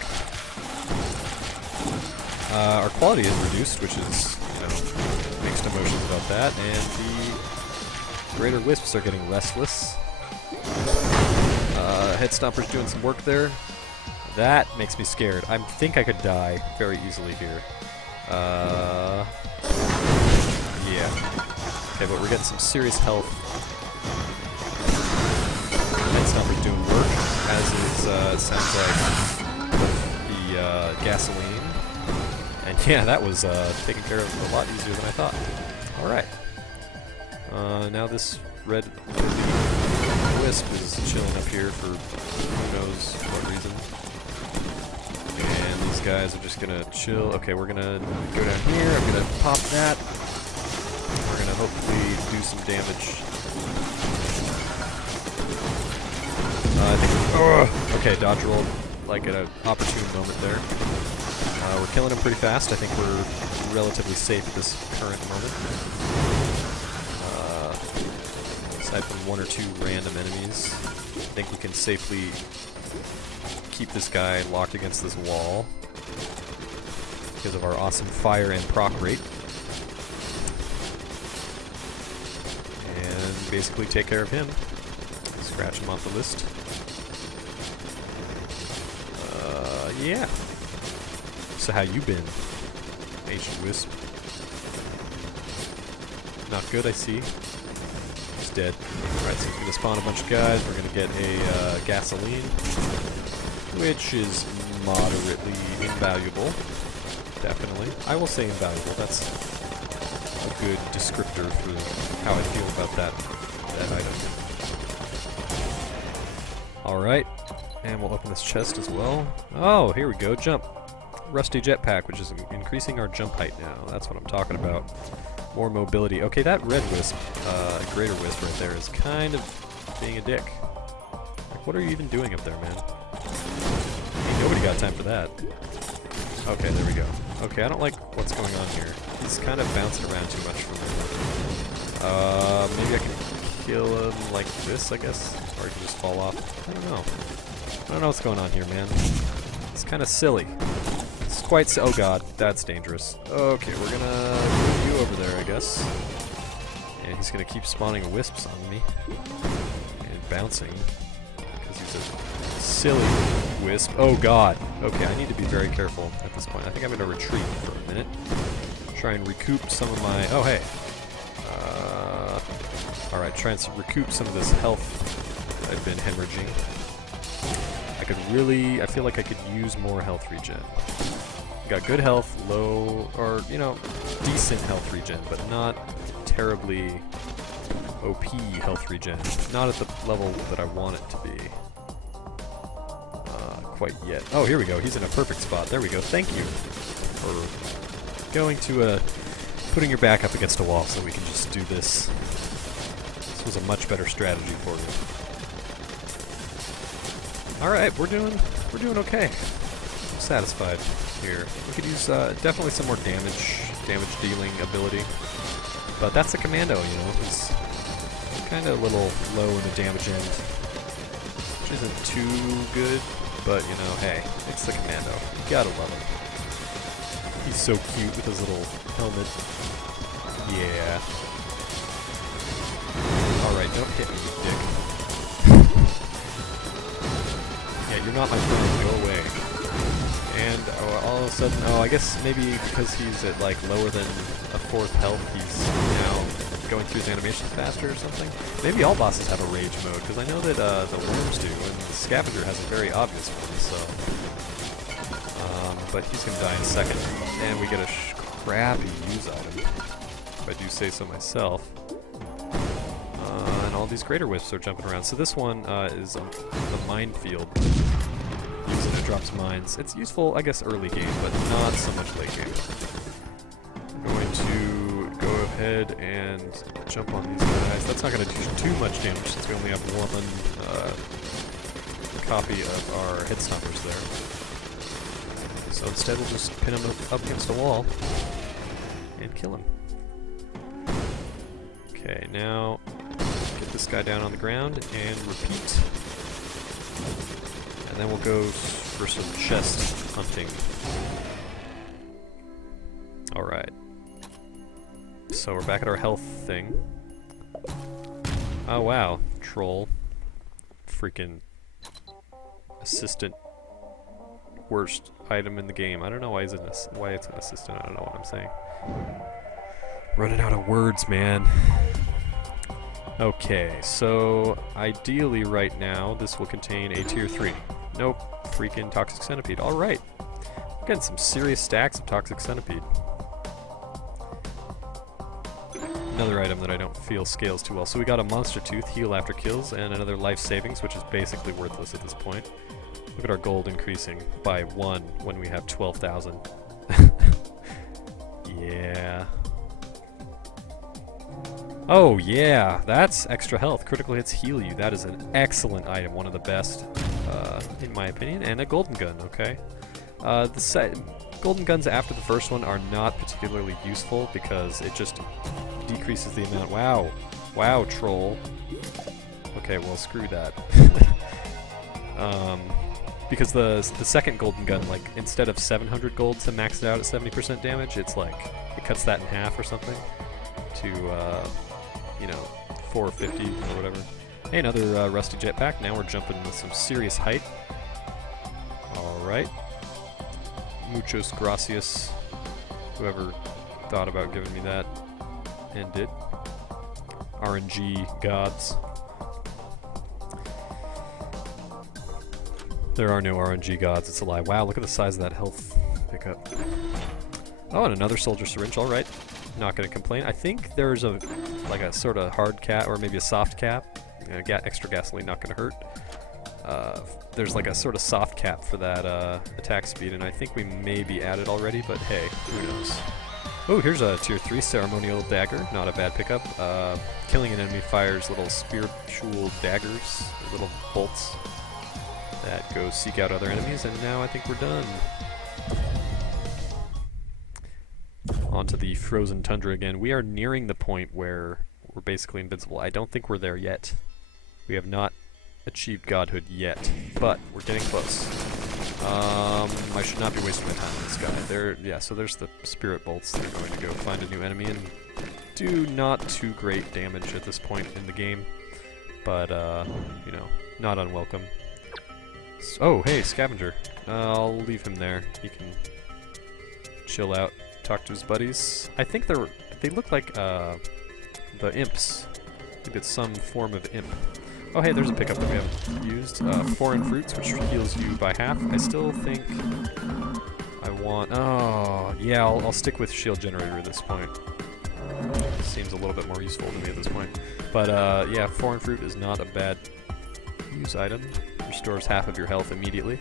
Our quality is reduced, which is, you know, mixed emotions about that, and the greater wisps are getting restless. Head Stomper's doing some work there. That makes me scared. I think I could die very easily here. Yeah. Okay, but we're getting some serious health. Head Stomper's doing work, as is, it sounds like, the gasoline. And yeah, that was taken care of a lot easier than I thought. Alright. Now this red Wisp is chilling up here for who knows what reason. And these guys are just gonna chill. Okay, we're gonna go down here. I'm gonna pop that. We're gonna hopefully do some damage. I think okay, dodge rolled like at an opportune moment there. We're killing him pretty fast. I think we're relatively safe at this current moment. Aside from one or two random enemies, I think we can safely keep this guy locked against this wall because of our awesome fire and proc rate. And basically take care of him. Scratch him off the list. Yeah. So how you been, Ancient Wisp? Not good, I see. He's dead. Alright, so we're going to spawn a bunch of guys. We're going to get a gasoline, which is moderately invaluable. Definitely. I will say invaluable. That's a good descriptor for how I feel about that item. Alright. And we'll open this chest as well. Oh, here we go. Jump. Rusty jetpack, which is increasing our jump height now. That's what I'm talking about. More mobility. Okay, that red wisp, greater wisp right there is kind of being a dick. Like, what are you even doing up there, man? Ain't nobody nobody got time for that. Okay, there we go. Okay, I don't like what's going on here. He's kind of bouncing around too much for me. Maybe I can kill him like this, I guess? Or he can just fall off. I don't know. I don't know what's going on here, man. It's kind of silly. It's quite oh god, that's dangerous. Okay, we're gonna put you over there, I guess. And he's gonna keep spawning wisps on me. And bouncing. Because he's a silly wisp. Oh god. Okay, I need to be very careful at this point. I think I'm gonna retreat for a minute. Try and recoup some of my... Oh, hey. Alright, try and recoup some of this health I've been hemorrhaging. I feel like I could use more health regen. Got good health, low, or, you know, decent health regen, but not terribly OP health regen. Not at the level that I want it to be. Quite yet. Oh, here we go. He's in a perfect spot. There we go. Thank you for going to, putting your back up against a wall so we can just do this. This was a much better strategy for you. Alright, we're doing okay. I'm satisfied here. We could use definitely some more damage dealing ability. But that's a commando, you know. He's kind of a little low in the damage end. Which isn't too good, but you know, hey, it's the commando. You gotta love him. He's so cute with his little helmet. Yeah. Alright, don't hit me, you dick. You're not my friend, go away. And all of a sudden, I guess maybe because he's at like lower than a fourth health, he's now going through his animations faster or something. Maybe all bosses have a rage mode, because I know that the worms do, and the scavenger has a very obvious one, so... but he's gonna die in a second, and we get a crappy use item, if I do say so myself. And all these greater wisps are jumping around. So this one is a minefield. Using it drops mines. It's useful, I guess, early game, but not so much late game. I'm going to go ahead and jump on these guys. That's not going to do too much damage since we only have one copy of our hit stoppers there. So instead we'll just pin him up against a wall and kill him. Okay, now get this guy down on the ground and repeat. And then we'll go for some chest hunting. Alright. So we're back at our health thing. Oh wow, troll. Freaking assistant. Worst item in the game. I don't know why it's an assistant, I don't know what I'm saying. Running out of words, man. Okay, so ideally right now this will contain a tier 3. Nope, freaking Toxic Centipede. Alright. Getting some serious stacks of Toxic Centipede. Another item that I don't feel scales too well. So we got a Monster Tooth, heal after kills, and another life savings, which is basically worthless at this point. Look at our gold increasing by 1 when we have 12,000. Yeah. Oh yeah, that's extra health. Critical hits heal you. That is an excellent item, one of the best, in my opinion. And a golden gun, okay. Golden guns after the first one are not particularly useful because it just decreases the amount. Wow, wow, troll. Okay, well, screw that. Because the second golden gun, like instead of 700 gold to max it out at 70% damage, it's like it cuts that in half or something to you know, 450 or whatever. Hey, another rusty jetpack. Now we're jumping with some serious height. Alright. Muchos gracias, whoever thought about giving me that and did. RNG gods. There are no RNG gods, it's a lie. Wow, look at the size of that health pickup. Oh, and another soldier syringe, alright. Not gonna complain. I think there's a like a sort of hard cap or maybe a soft cap. Extra gasoline, not gonna hurt. There's like a sort of soft cap for that attack speed, and I think we may be at it already, but hey, who knows. Oh, here's a tier 3 ceremonial dagger, not a bad pickup. Killing an enemy fires little spiritual daggers, little bolts that, go seek out other enemies, and now I think we're done. Onto the frozen tundra again. We are nearing the point where we're basically invincible. I don't think we're there yet. We have not achieved godhood yet, but we're getting close. I should not be wasting my time on this guy. Yeah, so there's the spirit bolts. They're going to go find a new enemy and do not too great damage at this point in the game, but, you know, not unwelcome. Oh, hey, scavenger. I'll leave him there. He can chill out, talk to his buddies. I think they look like, the imps. I think it's some form of imp. Oh hey, there's a pickup that we haven't used. Foreign fruits, which heals you by half. I still think I want... Oh, yeah, I'll stick with shield generator at this point. Seems a little bit more useful to me at this point. But yeah, foreign fruit is not a bad use item. Restores half of your health immediately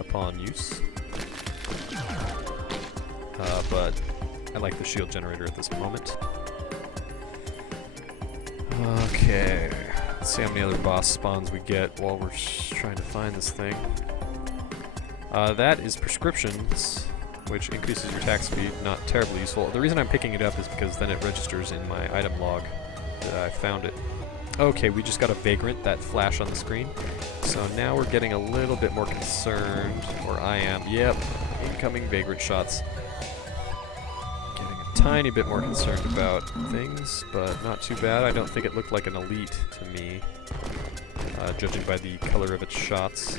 upon use. But I like the shield generator at this moment. Okay. Let's see how many other boss spawns we get while we're trying to find this thing. That is prescriptions, which increases your attack speed. Not terribly useful. The reason I'm picking it up is because then it registers in my item log that I found it. Okay, we just got a Vagrant, that flash on the screen. So now we're getting a little bit more concerned, or I am. Yep, incoming Vagrant shots. Tiny bit more concerned about things, but not too bad. I don't think it looked like an elite to me, judging by the color of its shots,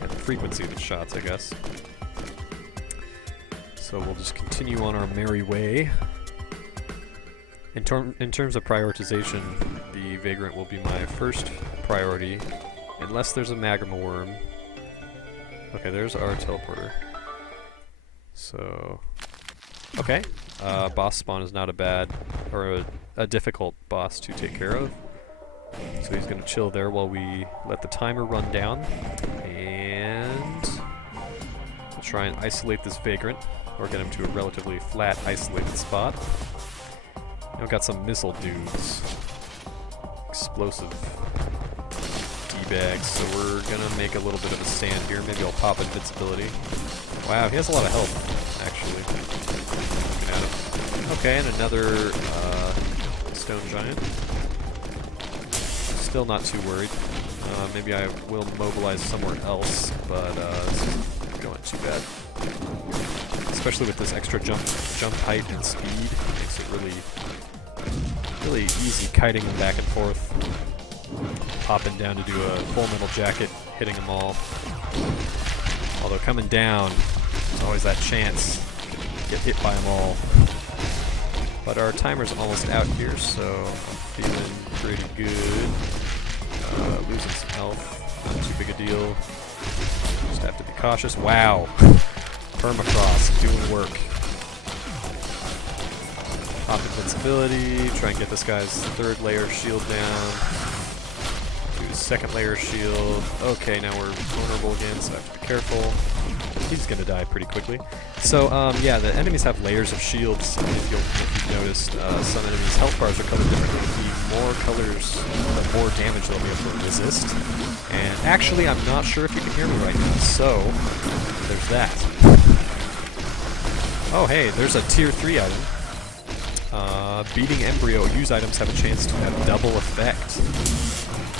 and the frequency of its shots, I guess. So we'll just continue on our merry way. In terms of prioritization, the Vagrant will be my first priority, unless there's a Magma Worm. Okay, there's our teleporter. So... okay. Boss spawn is not a bad, or a difficult boss to take care of. So he's going to chill there while we let the timer run down. And we'll try and isolate this Vagrant, or get him to a relatively flat, isolated spot. Now we've got some missile dudes. Explosive D-bags, so we're going to make a little bit of a stand here. Maybe I'll pop invincibility. Wow, he has a lot of health, actually. Okay, and another stone giant. Still not too worried. Maybe I will mobilize somewhere else, but this isn't going too bad. Especially with this extra jump height and speed, makes it really easy kiting them back and forth. Popping down to do a full metal jacket, hitting them all. Although coming down, there's always that chance to get hit by them all. But our timer's almost out here, so I'm feeling pretty good. Losing some health, not too big a deal. Just have to be cautious. Wow! Permafrost, doing work. Pop invincibility, try and get this guy's third layer shield down. Do second layer shield. Okay, now we're vulnerable again, so I have to be careful. He's gonna die pretty quickly. So, yeah, the enemies have layers of shields. If you've noticed, some enemies' health bars are colored differently. The more colors, the more damage they'll be able to resist. And actually, I'm not sure if you can hear me right now, so there's that. Oh, hey, there's a tier 3 item. Beating Embryo, use items have a chance to have double effect.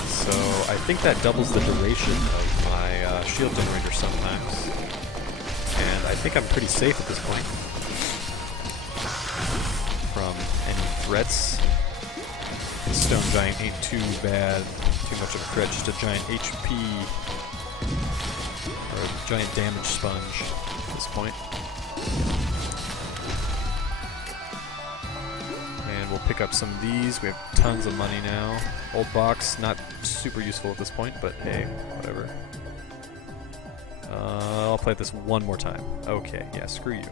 So I think that doubles the duration of my shield generator sometimes. And I think I'm pretty safe at this point from any threats. The stone giant ain't too bad, too much of a threat, just a giant HP or a giant damage sponge at this point. And we'll pick up some of these. We have tons of money now. Old box, not super useful at this point, but hey, whatever. I'll play this one more time. Okay, yeah, screw you.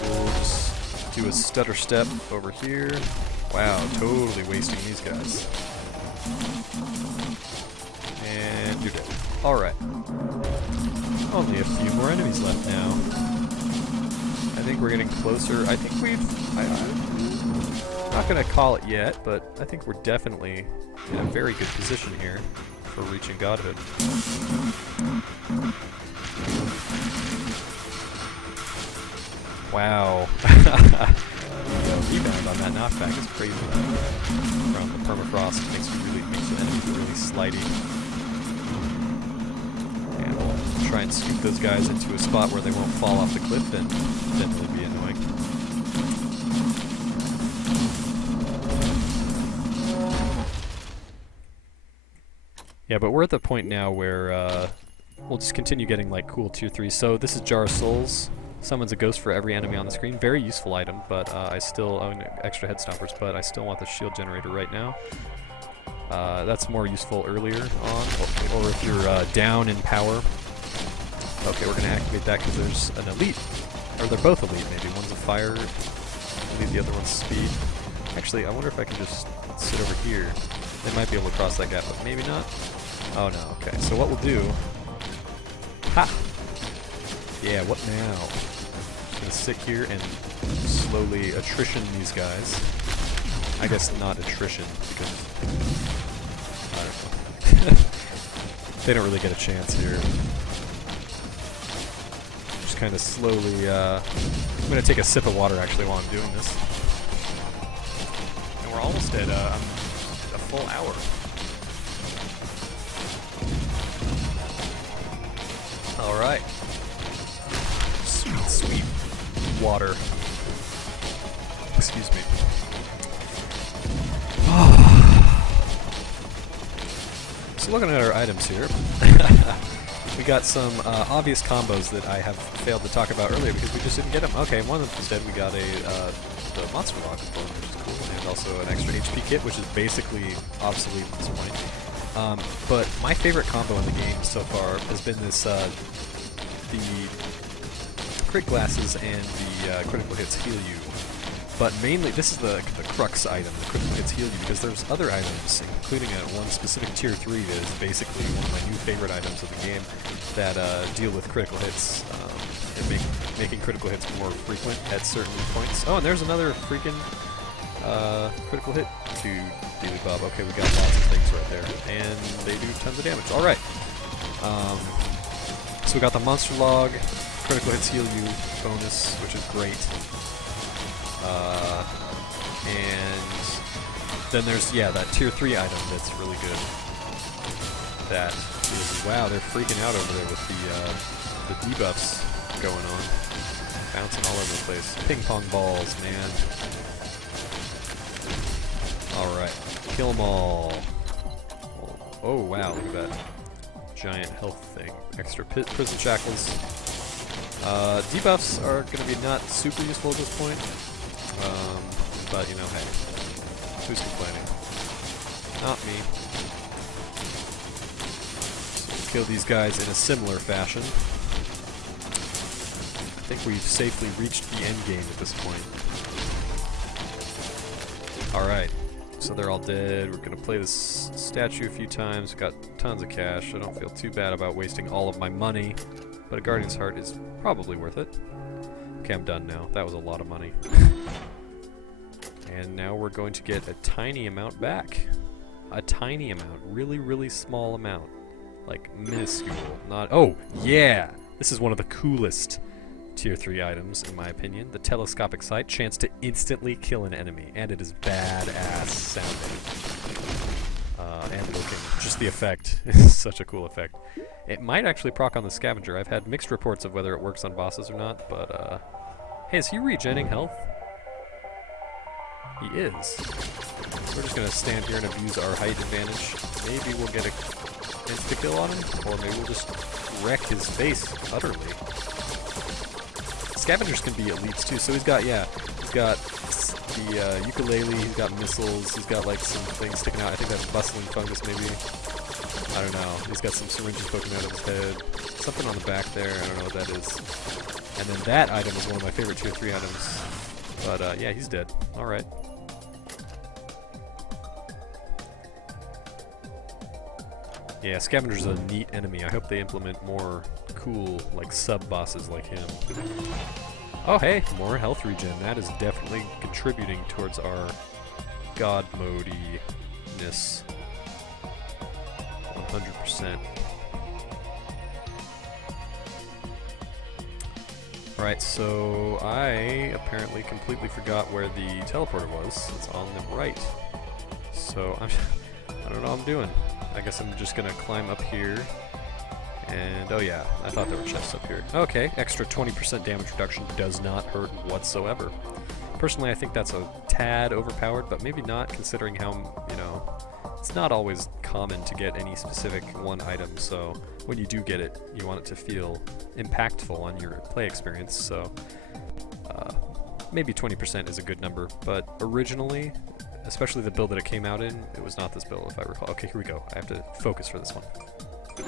We'll just do a stutter step over here. Wow, totally wasting these guys. And you're dead. Alright. Only a few more enemies left now. I think we're getting closer. I think we've... Not gonna call it yet, but I think we're definitely in a very good position here for reaching godhood. Wow. The rebound on that knockback is crazy. From the permafrost makes the enemies really slidey. And we'll try and scoop those guys into a spot where they won't fall off the cliff and definitely be annoying. Yeah, but we're at the point now where we'll just continue getting like cool tier 3. So this is Jar of Souls. Summons a ghost for every enemy on the screen. Very useful item, but I still own extra head stompers, but I still want the shield generator right now. That's more useful earlier on, or if you're down in power. Okay, we're going to activate that because there's an elite, or they're both elite maybe. One's a fire elite, the other one's speed. Actually, I wonder if I can just sit over here. They might be able to cross that gap, but maybe not. Oh no, okay. So what we'll do... Ha! Yeah, what now? Just gonna sit here and slowly attrition these guys. I guess not attrition, because... I don't know. They don't really get a chance here. Just kind of slowly... I'm gonna take a sip of water actually while I'm doing this. And we're almost at a full hour. Alright. Sweet, sweet water. Excuse me. So looking at our items here, we got some obvious combos that I have failed to talk about earlier because we just didn't get them. Okay, one of them instead we got the monster log, which is cool, and also an extra HP kit, which is basically obsolete at this point. But my favorite combo in the game so far has been this, the crit glasses and the critical hits heal you. But mainly, this is the crux item, the critical hits heal you, because there's other items, including one specific tier 3 that is basically one of my new favorite items of the game that deal with critical hits, and making critical hits more frequent at certain points. Oh, and there's another freaking critical hit to Daily Bob. Okay, we got lots of things right there, and they do tons of damage. Alright. So we got the monster log, critical hits heal you bonus, which is great. And then there's, yeah, that tier 3 item that's really good. That is, wow, they're freaking out over there with the debuffs going on. Bouncing all over the place. Ping pong balls, man. Alright, kill them all. Oh wow, look at that giant health thing. Extra prison shackles. Debuffs are going to be not super useful at this point. But you know, hey, who's complaining? Not me. So we'll kill these guys in a similar fashion. I think we've safely reached the end game at this point. Alright, so they're all dead. We're going to play this statue a few times. We've got tons of cash. I don't feel too bad about wasting all of my money, but a Guardian's Heart is probably worth it. Okay, I'm done now. That was a lot of money. And now we're going to get a tiny amount back. A tiny amount. Really, really small amount. Like, minuscule. Not... Oh, yeah! This is one of the coolest tier 3 items, in my opinion. The telescopic sight. Chance to instantly kill an enemy. And it is badass sounding. And looking. Just the effect. It's such a cool effect. It might actually proc on the scavenger. I've had mixed reports of whether it works on bosses or not, but, hey, is he regenning health? He is. We're just gonna stand here and abuse our height advantage. Maybe we'll get a insta-kill on him, or maybe we'll just wreck his face utterly. Scavengers can be elites too, so he's got, yeah, he's got the ukulele, he's got missiles, he's got like some things sticking out. I think that's bustling fungus maybe. I don't know. He's got some syringes poking out of his head. Something on the back there, I don't know what that is. And then that item is one of my favorite tier 3 items. But yeah, he's dead. Alright. Yeah, Scavenger's a neat enemy. I hope they implement more cool, like, sub-bosses like him. Oh, hey! More health regen. That is definitely contributing towards our god mode-ness. 100%. Alright, so I apparently completely forgot where the teleporter was. It's on the right. So I don't know what I'm doing. I guess I'm just gonna climb up here. And oh yeah, I thought there were chests up here. Okay, extra 20% damage reduction does not hurt whatsoever. Personally, I think that's a tad overpowered, but maybe not considering how, you know, it's not always common to get any specific one item, so when you do get it, you want it to feel impactful on your play experience, so maybe 20% is a good number, but originally, especially the build that it came out in, it was not this build, if I recall. Okay, here we go. I have to focus for this one.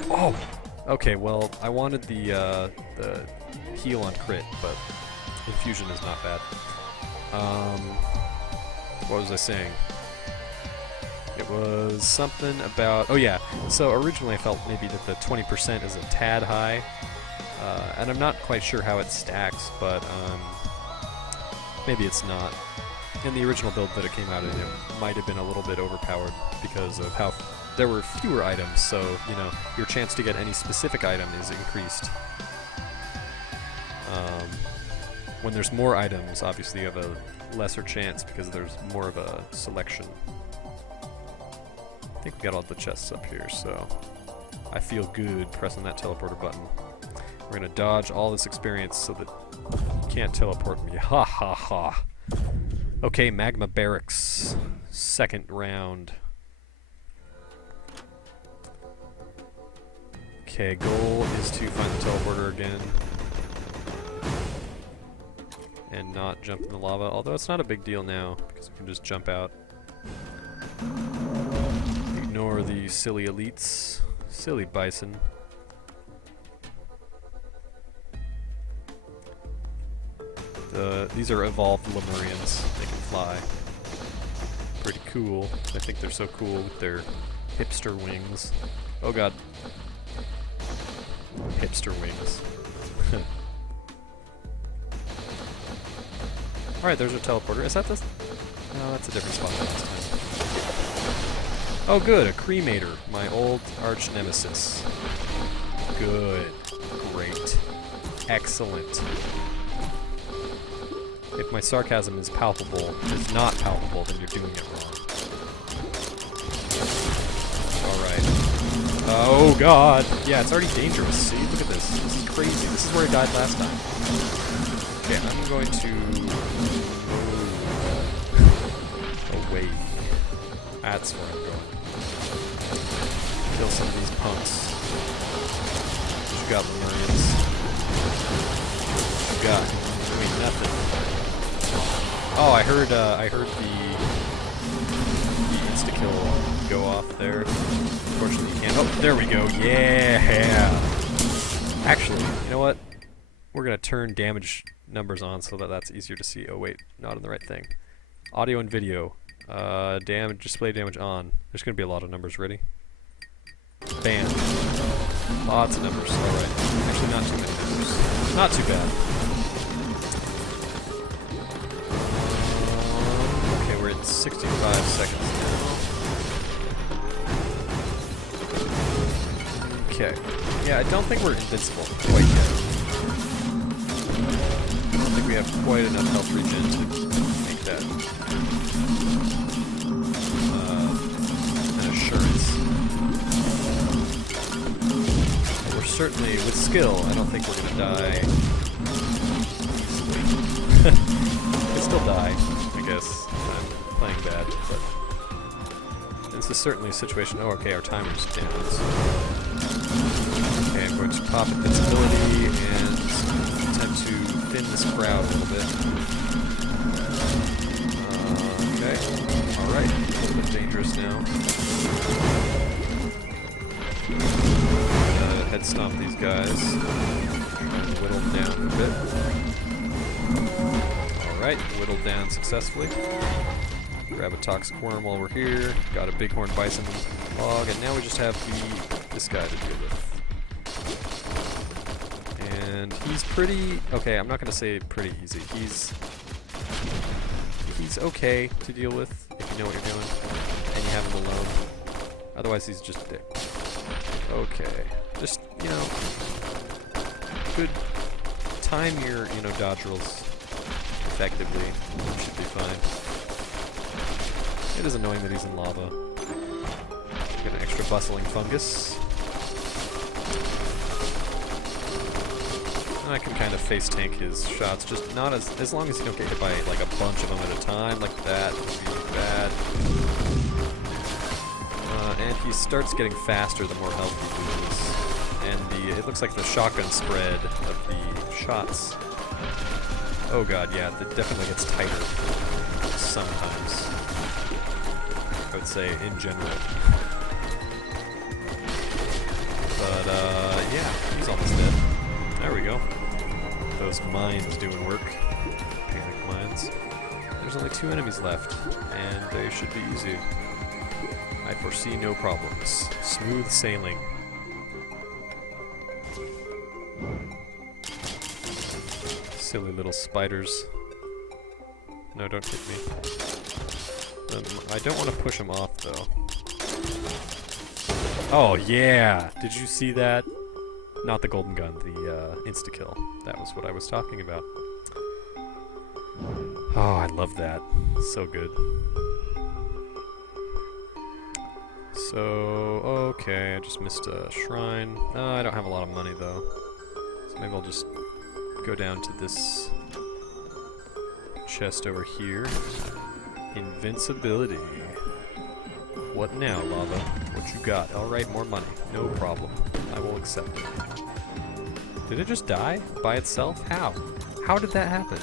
Oh! Okay, well, I wanted the heal on crit, but infusion is not bad. What was I saying? It was something about... Oh yeah, so originally I felt maybe that the 20% is a tad high, and I'm not quite sure how it stacks, but maybe it's not. In the original build that it came out in, it might have been a little bit overpowered because of how there were fewer items, so, you know, your chance to get any specific item is increased. When there's more items, obviously you have a lesser chance because there's more of a selection. I think we got all the chests up here, so I feel good pressing that teleporter button. We're gonna dodge all this experience so that you can't teleport me. Ha ha ha. Okay, Magma Barracks. Second round. Okay, goal is to find the teleporter again. And not jump in the lava, although it's not a big deal now, because we can just jump out. Ignore the silly elites. Silly bison. These are evolved Lemurians. They can fly. Pretty cool. I think they're so cool with their hipster wings. Oh god. Hipster wings. Alright, there's a teleporter. Is that this? No, that's a different spot than last time. Oh good, a cremator. My old arch nemesis. Good. Great. Excellent. If my sarcasm is palpable, is not palpable, then you're doing it wrong. Alright. Oh god! Yeah, it's already dangerous. See, look at this. This is crazy. This is where I died last time. Okay, I'm going to move away. That's where I'm going. Kill some of these punks. You got Lemurians. You got nothing. Oh, I heard the insta-kill go off there. Unfortunately, you can't. Oh, there we go. Yeah! Actually, you know what? We're going to turn damage numbers on so that that's easier to see. Oh, wait. Not on the right thing. Audio and video. Damage, display damage on. There's going to be a lot of numbers. Ready? Bam. Lots of numbers. Alright. Actually, not too many numbers. Not too bad. Okay, we're at 65 seconds now. Okay. Yeah, I don't think we're invincible quite yet. I don't think we have quite enough health regen to make that an assurance. But we're certainly, with skill, I don't think we're going to die easily. We can still die, I guess. I'm playing bad, but this is certainly a situation. Oh, okay, our timer's down. So. Okay, I'm going to pop invincibility and attempt to thin this crowd a little bit. Okay, alright, a little bit dangerous now. Head stomp these guys. Whittle them down a bit. Alright, whittled down successfully. Grab a toxic worm while we're here. Got a bighorn bison log, and now we just have this guy to deal with. And he's pretty... Okay, I'm not going to say pretty easy. He's okay to deal with if you know what you're doing, and you have him alone. Otherwise, he's just a dick. Okay. Just, you know, good time your, you know, dodge rolls effectively. Should be fine. It is annoying that he's in lava. Get an extra bustling fungus. And I can kind of face tank his shots, just not as long as you don't get hit by like a bunch of them at a time, like that would be bad. And he starts getting faster the more health he loses. And it looks like the shotgun spread of the shots. Oh god, yeah, it definitely gets tighter sometimes. I would say in general. But yeah, he's almost dead. There we go. Those mines doing work. Panic mines. There's only 2 enemies left, and they should be easy. I foresee no problems. Smooth sailing. Silly little spiders. No, don't hit me. I don't want to push them off, though. Oh, yeah! Did you see that? Not the golden gun, the insta-kill. That was what I was talking about. Oh, I love that. So good. So, okay, I just missed a shrine. I don't have a lot of money, though. So maybe I'll just go down to this chest over here. Invincibility. What now, lava? What you got? Alright, more money. No problem. I will accept it. Did it just die? By itself? How? How did that happen?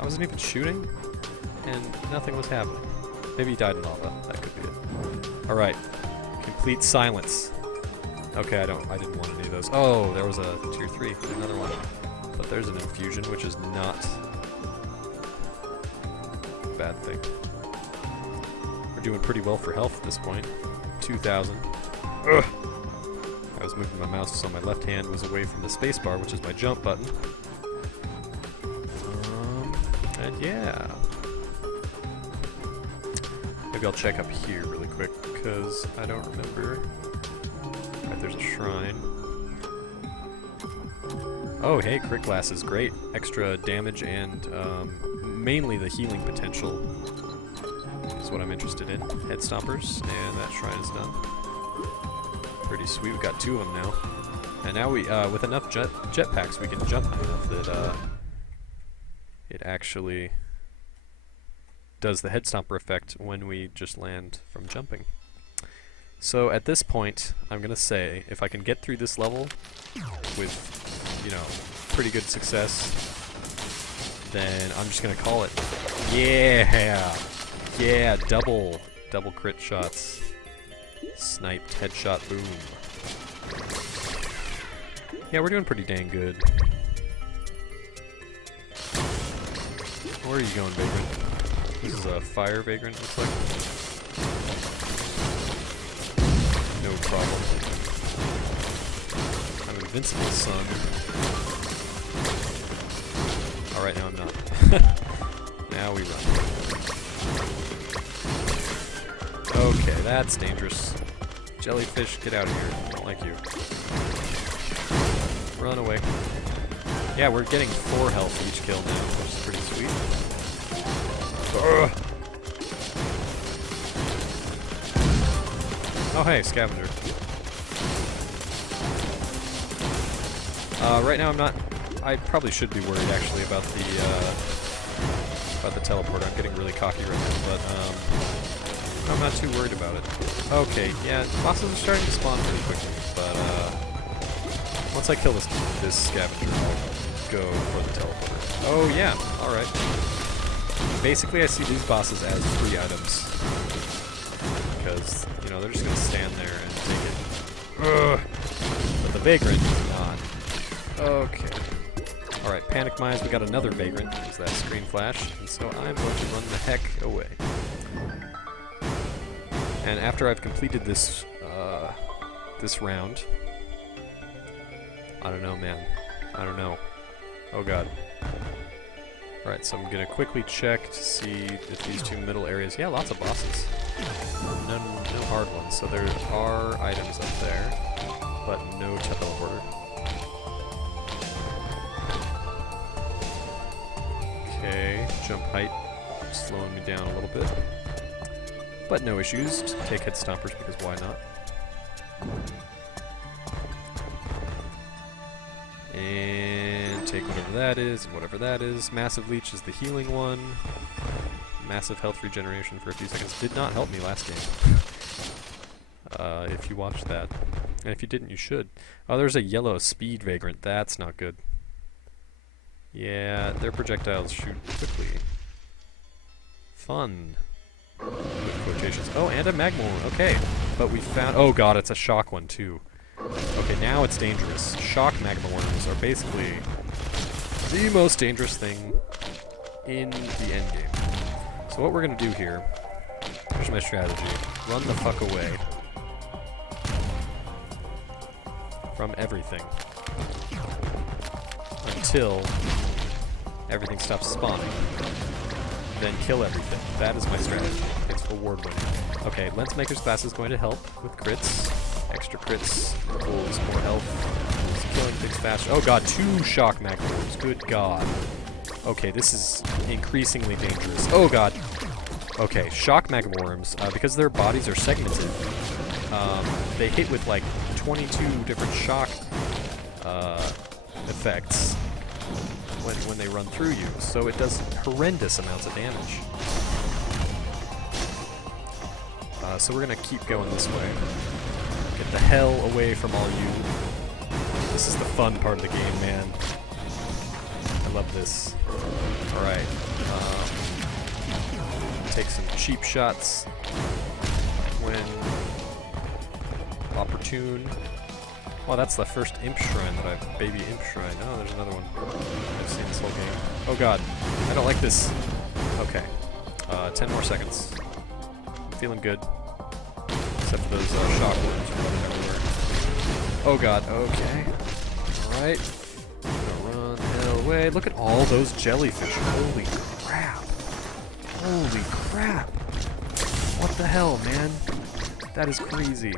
I wasn't even shooting, and nothing was happening. Maybe he died in lava. That could be it. Alright. Complete silence. Okay, I didn't want any of those. Oh, there was a tier 3. Another one. But there's an infusion, which is not a bad thing. We're doing pretty well for health at this point. 2,000. Ugh! I was moving my mouse so my left hand was away from the spacebar, which is my jump button. And yeah. Maybe I'll check up here really quick, because I don't remember. Alright, there's a shrine. Oh, hey, crit glass is great. Extra damage and mainly the healing potential is what I'm interested in. Head stompers, and that shrine is done. Pretty sweet. We've got 2 of them now. And now we, with enough jetpacks, we can jump high enough that it actually does the head stomper effect when we just land from jumping. So at this point, I'm gonna say, if I can get through this level with, you know, pretty good success, then I'm just gonna call it. Yeah! Yeah, double crit shots. Sniped, headshot, boom. Yeah, we're doing pretty dang good. Where are you going, Vagrant? This is a fire Vagrant, looks like. No problem. I'm invincible, son. Alright, now I'm not. Now we run. Okay, that's dangerous. Jellyfish, get out of here. I don't like you. Run away. Yeah, we're getting 4 health each kill now, which is pretty sweet. Oh hey, scavenger. Right now I'm not... I probably should be worried actually about the teleporter. I'm getting really cocky right now, but I'm not too worried about it. Okay, yeah, bosses are starting to spawn pretty quickly, but once I kill this scavenger, I'll go for the teleporter. Oh yeah, alright. Basically I see these bosses as free items. Because, you know, they're just gonna stand there and take it. Ugh. But the Vagrant is not. Okay. Alright, panic mines, we got another Vagrant. There's that screen flash, and so I'm going to run the heck away. And after I've completed this, this round... I don't know, man. I don't know. Oh god. Alright, so I'm gonna quickly check to see if these two middle areas... Yeah, lots of bosses. No hard ones, so there are items up there, but no teleporter. Okay, jump height slowing me down a little bit. But no issues, just take head stompers because why not? And take whatever that is, and whatever that is. Massive Leech is the healing one. Massive health regeneration for a few seconds. Did not help me last game. If you watched that. And if you didn't, you should. Oh, there's a yellow speed Vagrant. That's not good. Yeah, their projectiles shoot quickly. Fun. With quotations. Oh, and a Magna Horn. Okay. But we found... Oh god, it's a shock one too. Okay, now it's dangerous. Shock Magna Horns are basically the most dangerous thing in the endgame. So what we're gonna do here, here's my strategy. Run the fuck away from everything until everything stops spawning. Then kill everything. That is my strategy. It's reward winning. Okay, Lens Maker's Class is going to help with crits. Extra crits equals more health. It's killing things faster. Oh god, 2 shock Magna Horns. Good god. Okay, this is increasingly dangerous. Oh god. Okay, shock Magma Worms, because their bodies are segmented, they hit with like 22 different shock effects when they run through you, so it does horrendous amounts of damage. So we're gonna keep going this way. Get the hell away from all you. This is the fun part of the game, man. I love this. Alright. Take some cheap shots when opportune. Oh, that's the first imp shrine that I've... Baby imp shrine. Oh, there's another one I've seen this whole game. Oh god. I don't like this. Okay. 10 more seconds. I'm feeling good. Except for those shock worms running everywhere. Oh god. Okay. Alright. Run the hell away. Look at all those jellyfish. Holy crap. Holy crap. What the hell, man? That is crazy.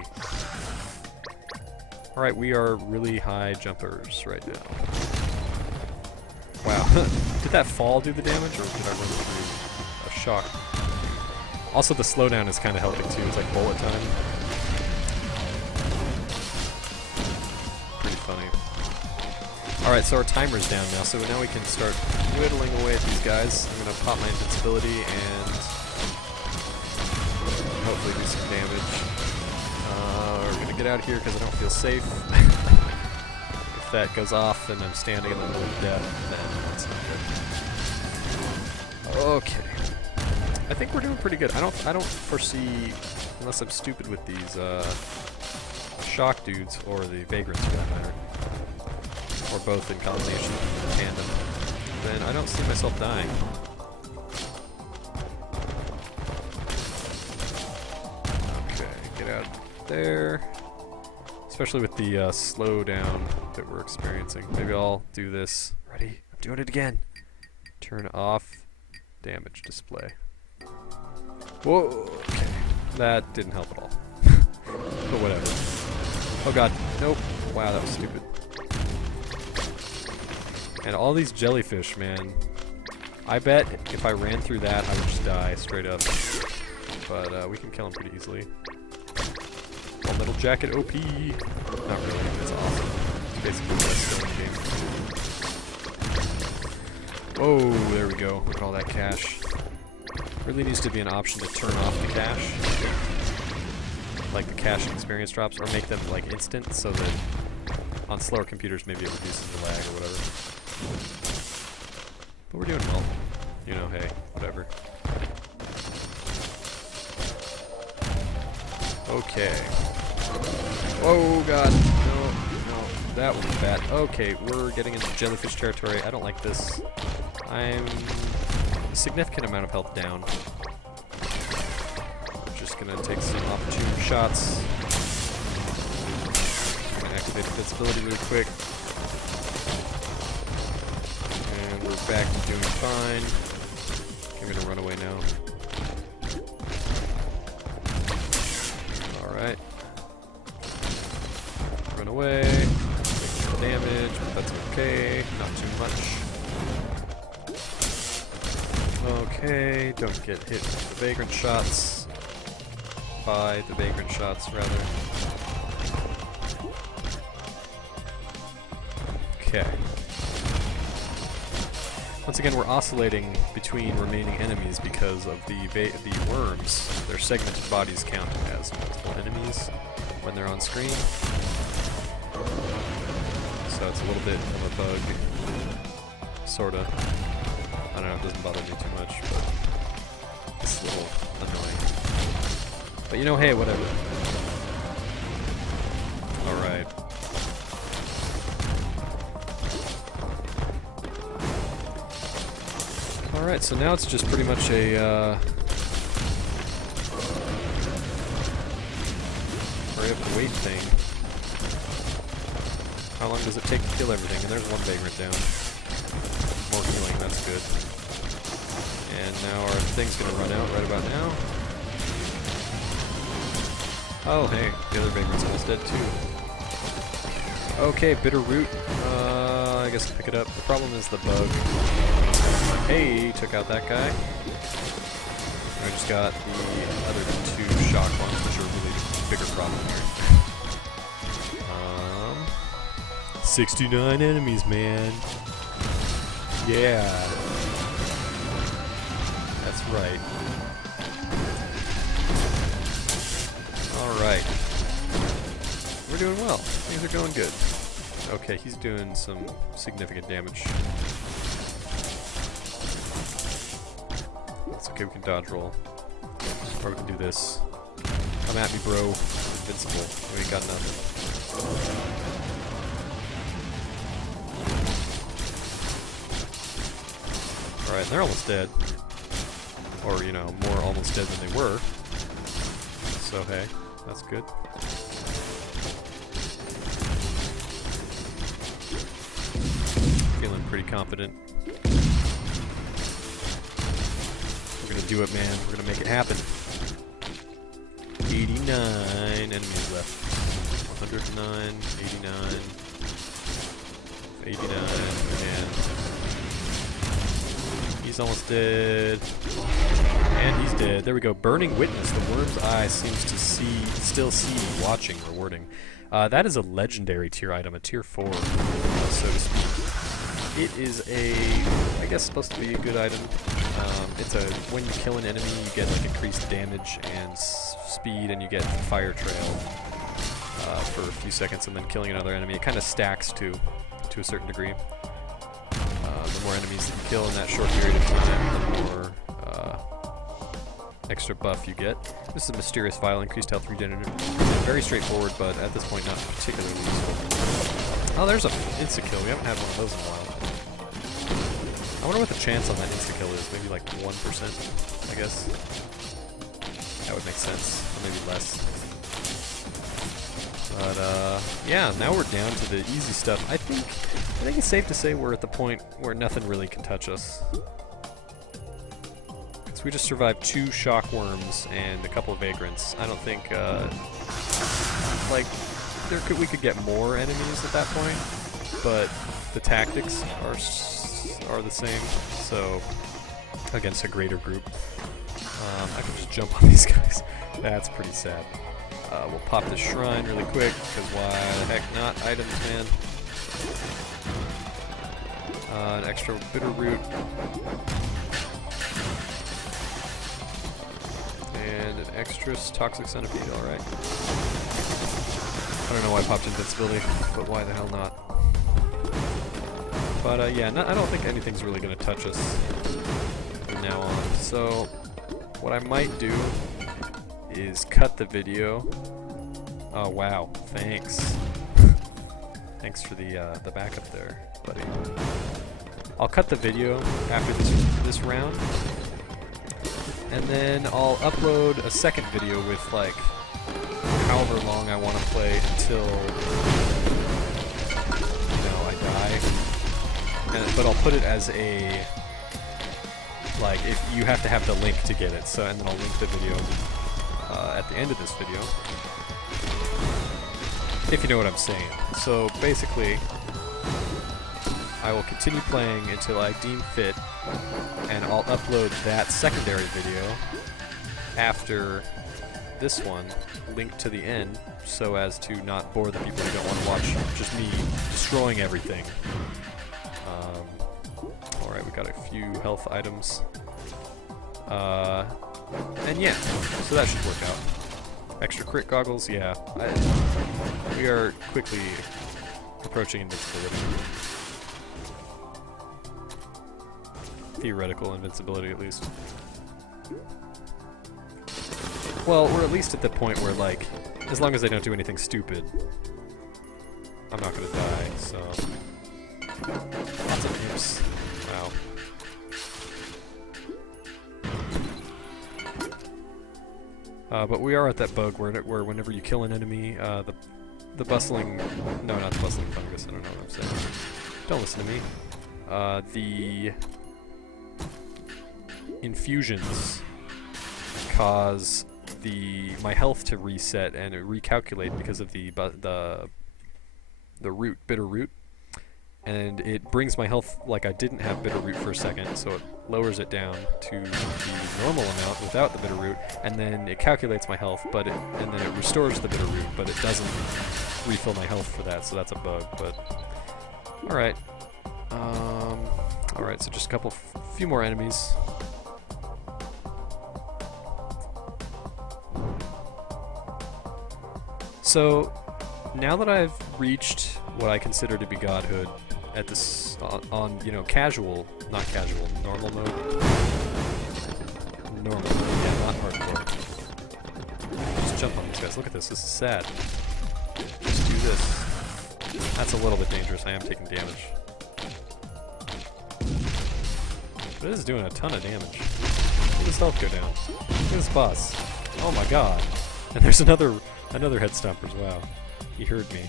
Alright, we are really high jumpers right now. Wow. Did that fall do the damage, or did I run through a shock? Also, the slowdown is kind of helping too. It's like bullet time. Pretty funny. Alright, so our timer's down now, so now we can start whittling away at these guys. I'm going to pop my invincibility and hopefully do some damage. We're going to get out of here because I don't feel safe. If that goes off and I'm standing in the middle of death, then that's not good. Okay. I think we're doing pretty good. I don't foresee, unless I'm stupid with these shock dudes, or the vagrants for that matter, or both in combination, tandem, then I don't see myself dying. Okay, get out there. Especially with the slowdown that we're experiencing. Maybe I'll do this. Ready? I'm doing it again. Turn off damage display. Whoa, okay. That didn't help at all. But whatever. Oh god, nope. Wow, that was stupid. And all these jellyfish, man. I bet if I ran through that, I would just die straight up. But we can kill him pretty easily. Full Metal Jacket OP. Not really, it's awesome. It's basically the best skill in the game. Whoa, there we go. Look at all that cash. Really needs to be an option to turn off the cache. Like the cache experience drops, or make them like instant so that on slower computers maybe it reduces the lag or whatever. But we're doing well. You know, hey, whatever. Okay. Oh god, no, that was bad. Okay, we're getting into jellyfish territory. I don't like this. I'm a significant amount of health down. I'm just gonna take some opportune shots. I'm gonna activate invincibility really quick. And we're back to doing fine. I'm gonna run away now. Alright. Run away. Take the damage, but that's okay. Not too much. Okay, don't get hit with the Vagrant shots. By the Vagrant shots, rather. Okay. Once again, we're oscillating between remaining enemies because of the worms. Their segmented bodies count as multiple enemies when they're on screen. So it's a little bit of a bug. Sorta. I don't know, it doesn't bother me too much, but it's a little annoying. But you know, hey, whatever. Alright. Alright, so now it's just pretty much a, hurry up and wait thing. How long does it take to kill everything? And there's one Vagrant down. More healing, that's good. And now our thing's gonna run out right about now. Oh, hey, the other Vagrant's almost dead too. Okay, Bitter Root. I guess I'll pick it up. The problem is the bug. Hey, took out that guy. I just got the other two shock ones, which are a really bigger problem here. 69 enemies, man. Yeah. That's right. Alright. We're doing well. Things are going good. Okay, he's doing some significant damage. That's okay, we can dodge roll. Or we can do this. Come at me, bro. Invincible. We ain't got nothing. Alright, they're almost dead. Or, you know, more almost dead than they were. So, hey, that's good. Feeling pretty confident. We're gonna do it, man. We're gonna make it happen. 89 enemies left. 109, 89, 89, and he's almost dead. And he's dead. There we go. Burning Witness. The Worm's Eye seems to still see, watching, rewarding. That is a legendary tier item, a tier 4, so to speak. It is I guess supposed to be a good item. It's when you kill an enemy, you get like increased damage and speed, and you get fire trail for a few seconds, and then killing another enemy. It kind of stacks to a certain degree. The more enemies that you kill in that short period of time, the more extra buff you get. This is a Mysterious Vial, increased health regeneration. Very straightforward, but at this point not particularly useful. Oh, there's an insta-kill. We haven't had one of those in a while. I wonder what the chance on that insta-kill is. Maybe like 1%, I guess. That would make sense. Or maybe less. But, yeah, now we're down to the easy stuff. I think it's safe to say we're at the point where nothing really can touch us. Because we just survived 2 shock worms and a couple of vagrants. I don't think, like, we could get more enemies at that point, but the tactics are the same, so against a greater group. I can just jump on these guys. That's pretty sad. We'll pop this shrine really quick, because why the heck not? Items, man. An extra bitter root. And an extra toxic centipede, alright. I don't know why I popped invincibility, but why the hell not? But yeah, I don't think anything's really going to touch us from now on. So what I might do is cut the video. Oh wow, thanks. Thanks for the backup there, buddy. I'll cut the video after this round, and then I'll upload a second video with like however long I want to play until, you know, I die. And but I'll put it as a, like, if you have to have the link to get it. So, and then I'll link the video at the end of this video, if you know what I'm saying. So basically, I will continue playing until I deem fit, and I'll upload that secondary video after this one, linked to the end, so as to not bore the people who don't want to watch just me destroying everything. Alright, we got a few health items. And yeah, so that should work out. Extra crit goggles, yeah. We are quickly approaching invincibility. Theoretical invincibility, at least. Well, we're at least at the point where, like, as long as I don't do anything stupid, I'm not gonna die, so... Lots of imps. Wow. But we are at that bug where whenever you kill an enemy, the bustling... No, not the bustling fungus, I don't know what I'm saying. Don't listen to me. The infusions cause my health to reset and recalculate because of the root, bitter root, and it brings my health like I didn't have bitter root for a second, so it lowers it down to the normal amount without the bitter root, and then it calculates my health, and then it restores the bitter root, but it doesn't refill my health for that, so that's a bug. But alright, alright, so just a few more enemies. So, now that I've reached what I consider to be godhood at this, on you know, casual, not casual, normal mode. Normal mode, yeah, not hardcore. Just jump on these guys. Look at this is sad. Just do this. That's a little bit dangerous. I am taking damage. But it is doing a ton of damage. Look at his health go down. Look at this boss. Oh my god. And there's another head stompers. Wow. He heard me.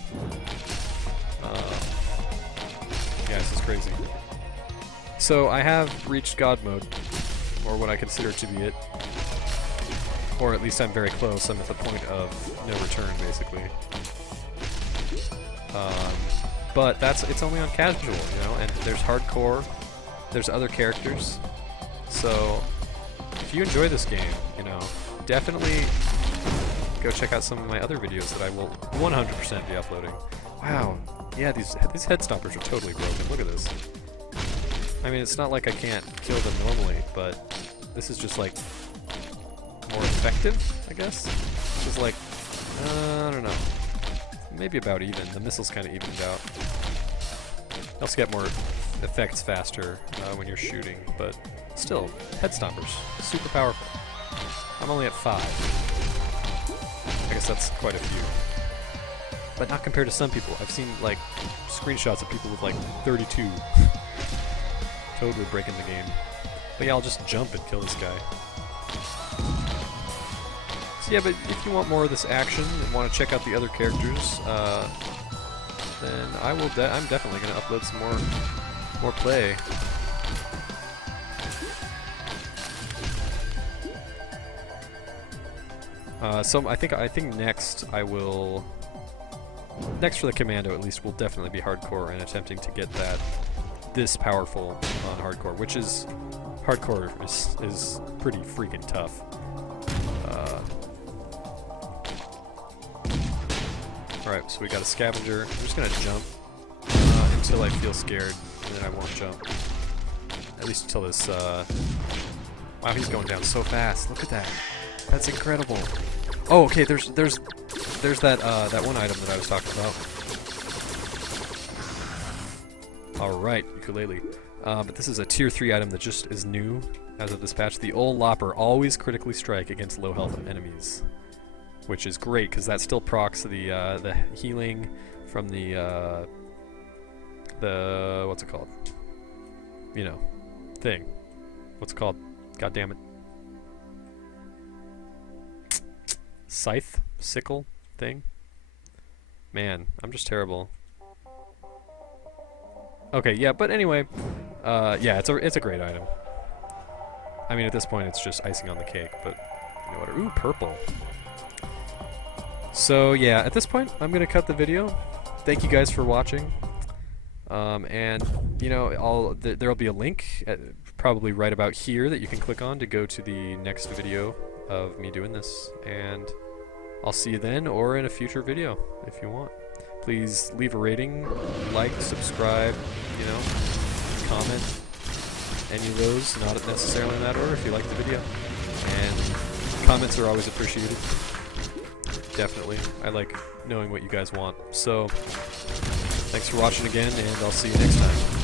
Yeah, this is crazy. So I have reached God mode, or what I consider to be it. Or at least I'm very close. I'm at the point of no return, basically. But it's only on casual, you know, and there's hardcore, there's other characters. So if you enjoy this game, you know, definitely go check out some of my other videos that I will 100% be uploading. Wow, yeah, these head stompers are totally broken. Look at this. I mean, it's not like I can't kill them normally, but this is just like more effective, I guess. Just like, I don't know. Maybe about even. The missiles kind of evened out. You also get more effects faster when you're shooting, but still, head stompers, super powerful. I'm only at 5. I guess that's quite a few. But not compared to some people. I've seen like screenshots of people with like 32. Totally breaking the game. But yeah, I'll just jump and kill this guy. So yeah, but if you want more of this action and want to check out the other characters, then I'm definitely going to upload some more play. So I think next next for the commando at least will definitely be hardcore and attempting to get this powerful on hardcore, which is hardcore is pretty freaking tough. Alright, so we got a scavenger. I'm just gonna jump until I feel scared, and then I won't jump. At least until this. Wow, he's going down so fast. Look at that. That's incredible. Oh, okay. There's that one item that I was talking about. All right, ukulele. But this is a tier 3 item that just is new as of this patch. The old Lopper always critically strike against low health enemies, which is great because that still procs the healing from the what's it called? You know, thing. What's it called? God damn it. Scythe? Sickle? Thing? Man, I'm just terrible. Okay, yeah, but anyway, Yeah, it's a great item. I mean, at this point, it's just icing on the cake, but you know what? Ooh, purple. So yeah, at this point, I'm gonna cut the video. Thank you guys for watching. And you know, there'll be a link probably right about here that you can click on to go to the next video of me doing this. And I'll see you then, or in a future video if you want. Please leave a rating, like, subscribe, you know, comment. Any of those, not necessarily in that order, if you like the video. And comments are always appreciated. Definitely. I like knowing what you guys want. So, thanks for watching again, and I'll see you next time.